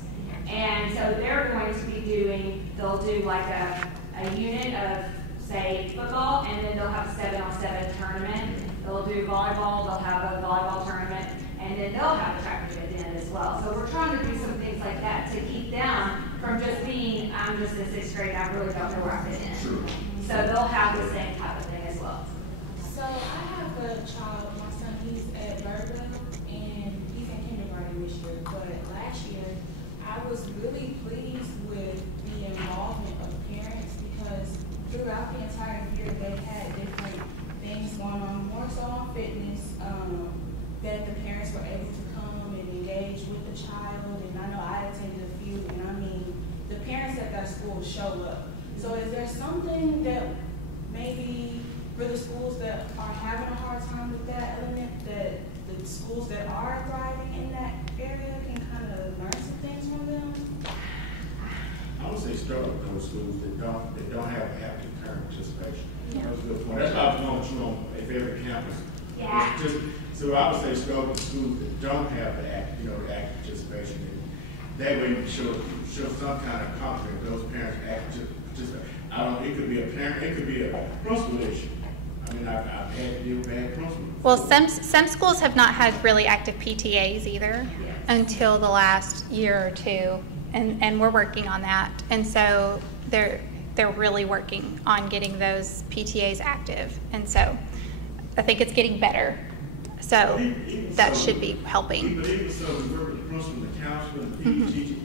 And so they're going to be they'll do like a unit of, say, football, and then they'll have a 7-on-7 tournament. They'll do volleyball, they'll have a volleyball tournament, and then they'll have a track meet at the end as well. So we're trying to do some things like that to keep them from just being, I'm just in 6th grade, I really don't know where I fit in. So they'll have the same type of thing as well. So I have a child, my son, he's at Burbank, and he's in kindergarten this year, but last year, I was really pleased with the involvement of parents because throughout the entire year, they had different things going on, more so on fitness, that the parents were able to come and engage with the child, and I know I attended a few, and the parents at that school show up. So is there something that maybe for the schools that are having a hard time with that element, that the schools that are thriving in that area can kind of learn some things from them? I would say start with those schools that don't have active parent participation. That's a good point. That's why I was going with you on if every campus. Yeah. So I would say start with schools that don't have the active participation. And that way you can show some kind of confidence those parents active participate. It could be a parent, it could be a principal issue. I've had to deal with bad principals. Well, some schools have not had really active PTAs either until the last year or two, and we're working on that. And so they're really working on getting those PTAs active, and so I think it's getting better. So that should be helping. But even so, we work with the principal, the counselor, and the PE teacher,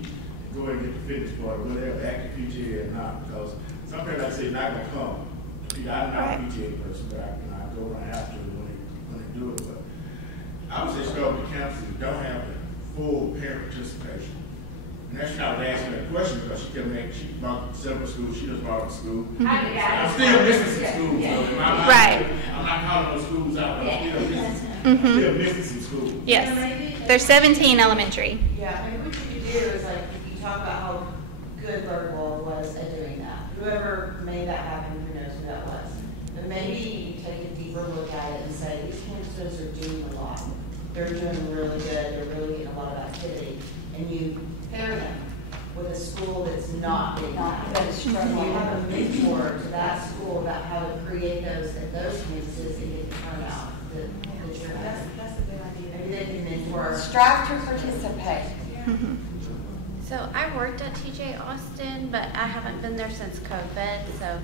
go ahead and get the fitness part, whether they have active PTA or not, because some parents, like I say, not going to come. I'm not a PTA person, but I go when I have to when they do it. But I would say start with the campuses that don't have the full parent participation. And that's why I was asking that question, because she brought several schools, she just brought up school. I'm still missing some schools. So I'm not calling those schools out, but I'm still missing some schools. Yes. There's 17 elementary. Yeah, maybe what you could do is you talk about how good Birdwell was at doing that. Whoever made that happen, who knows who that was. But maybe you take a deeper look at it and say, these campuses are doing a lot. They're doing really good, they're really getting a lot of activity. And you pair them with a school that's not doing that. That is struggling. You have a mentor to that school about how to create those at those campuses and get the turnout. That's a good idea. Maybe they can mentor. Strive to participate. So I worked at TJ Austin, but I haven't been there since COVID. So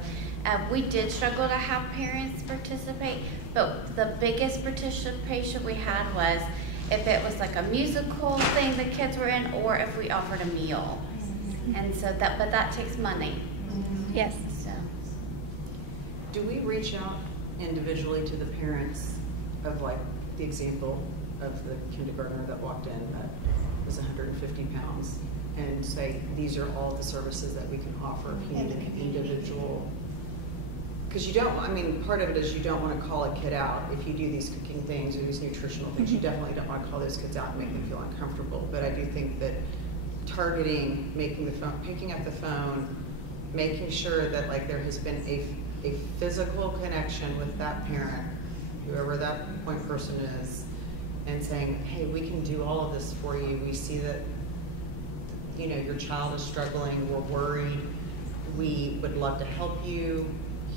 we did struggle to have parents participate, but the biggest participation we had was if it was like a musical thing the kids were in, or if we offered a meal. And so but that takes money. Yes. So. Do we reach out individually to the parents of, like, the example of the kindergartner that walked in that was 150 pounds and say, these are all the services that we can offer if you need an individual? Because you don't, I mean, part of it is you don't want to call a kid out if you do these cooking things or these nutritional things. You definitely don't want to call those kids out and make them feel uncomfortable. But I do think that targeting, picking up the phone, making sure that, like, there has been a physical connection with that parent, whoever that point person is, and saying, hey, we can do all of this for you. We see that, you know, your child is struggling. We're worried. We would love to help you.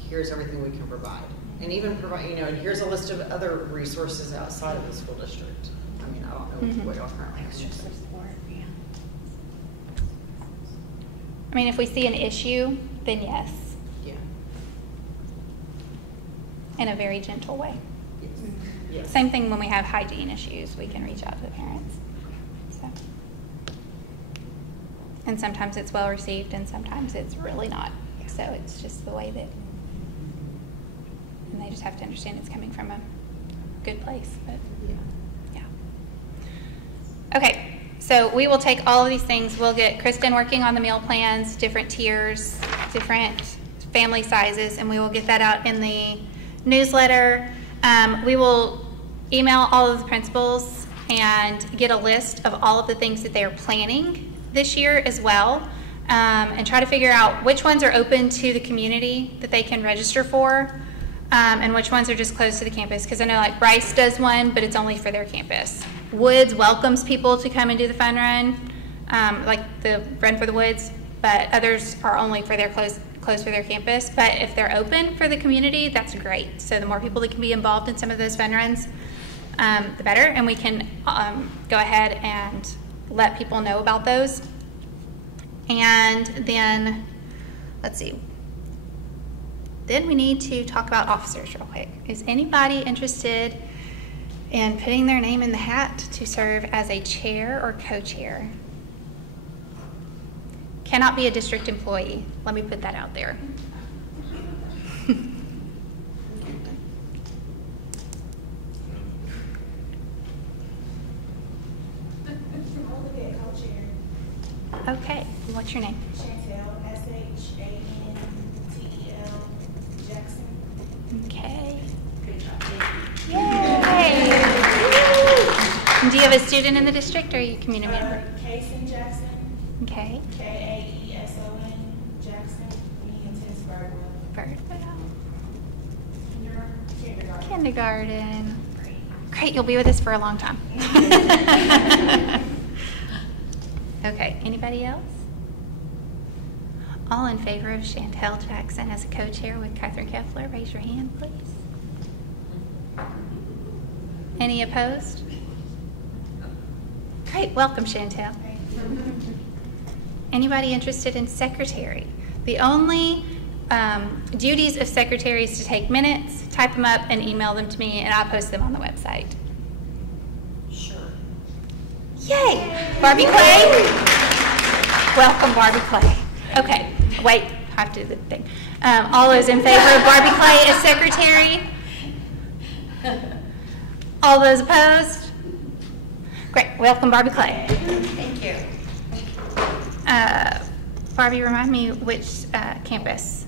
Here's everything we can provide. And even provide, you know, and here's a list of other resources outside of the school district. I mean, I don't know what y'all currently have. I mean, if we see an issue, then yes. Yeah. In a very gentle way. Yes. Yes. Same thing when we have hygiene issues, we can reach out to the parents. So. And sometimes it's well received and sometimes it's really not. So it's just the way that, and they just have to understand it's coming from a good place. But yeah. Okay. So we will take all of these things. We'll get Kristen working on the meal plans, different tiers, different family sizes, and we will get that out in the newsletter. We will email all of the principals and get a list of all of the things that they are planning this year as well, and try to figure out which ones are open to the community that they can register for, and which ones are just closed to the campus. Because I know, like, Bryce does one, but it's only for their campus. Woods welcomes people to come and do the fun run, like the Run for the Woods, but others are only for their closed for their campus. But if they're open for the community, that's great. So the more people that can be involved in some of those fun runs, the better. And we can go ahead and let people know about those. And then, let's see. Then we need to talk about officers real quick. Is anybody interested in putting their name in the hat to serve as a chair or co-chair? Cannot be a district employee. Let me put that out there. Okay, what's your name? Chantel, SHANTEL Jackson. Okay. Yay! Do you have a student in the district or are you a community member? Kason Jackson. Okay. Kaeson Jackson. Me and Tess Birdwell. Kindergarten. Great, you'll be with us for a long time. Okay, anybody else? All in favor of Chantel Jackson as a co-chair with Catherine Keffler, raise your hand, please. Any opposed? Great, welcome, Chantel. Anybody interested in secretary? The only duties of secretary is to take minutes, type them up, and email them to me, and I'll post them on the website. Sure. Yay! Barbie Clay? Welcome, Barbie Clay. Okay, wait, I have to do the thing. All those in favor of Barbie Clay as secretary? All those opposed? Great, welcome, Barbie Clay. Thank you. Barbie, remind me which campus?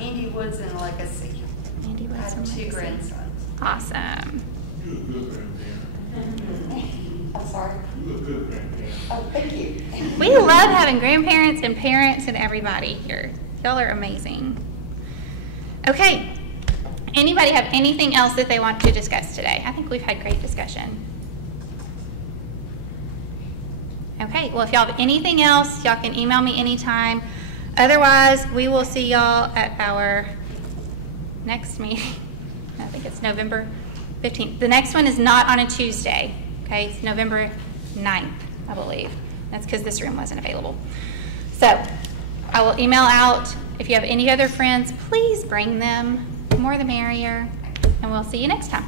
Indy Woods and Legacy. Indy Woods and Legacy. 2 grandsons. Awesome. You look good, grandparent. I'm sorry. You look good, grandparent. Oh, thank you. We love having grandparents and parents and everybody here. Y'all are amazing. Okay. Anybody have anything else that they want to discuss today? I think we've had great discussion. Okay, well, if y'all have anything else, y'all can email me anytime. Otherwise, we will see y'all at our next meeting. I think it's November 15th. The next one is not on a Tuesday, okay? It's November 9th, I believe. That's because this room wasn't available. So I will email out. If you have any other friends, please bring them. The more the merrier. And we'll see you next time.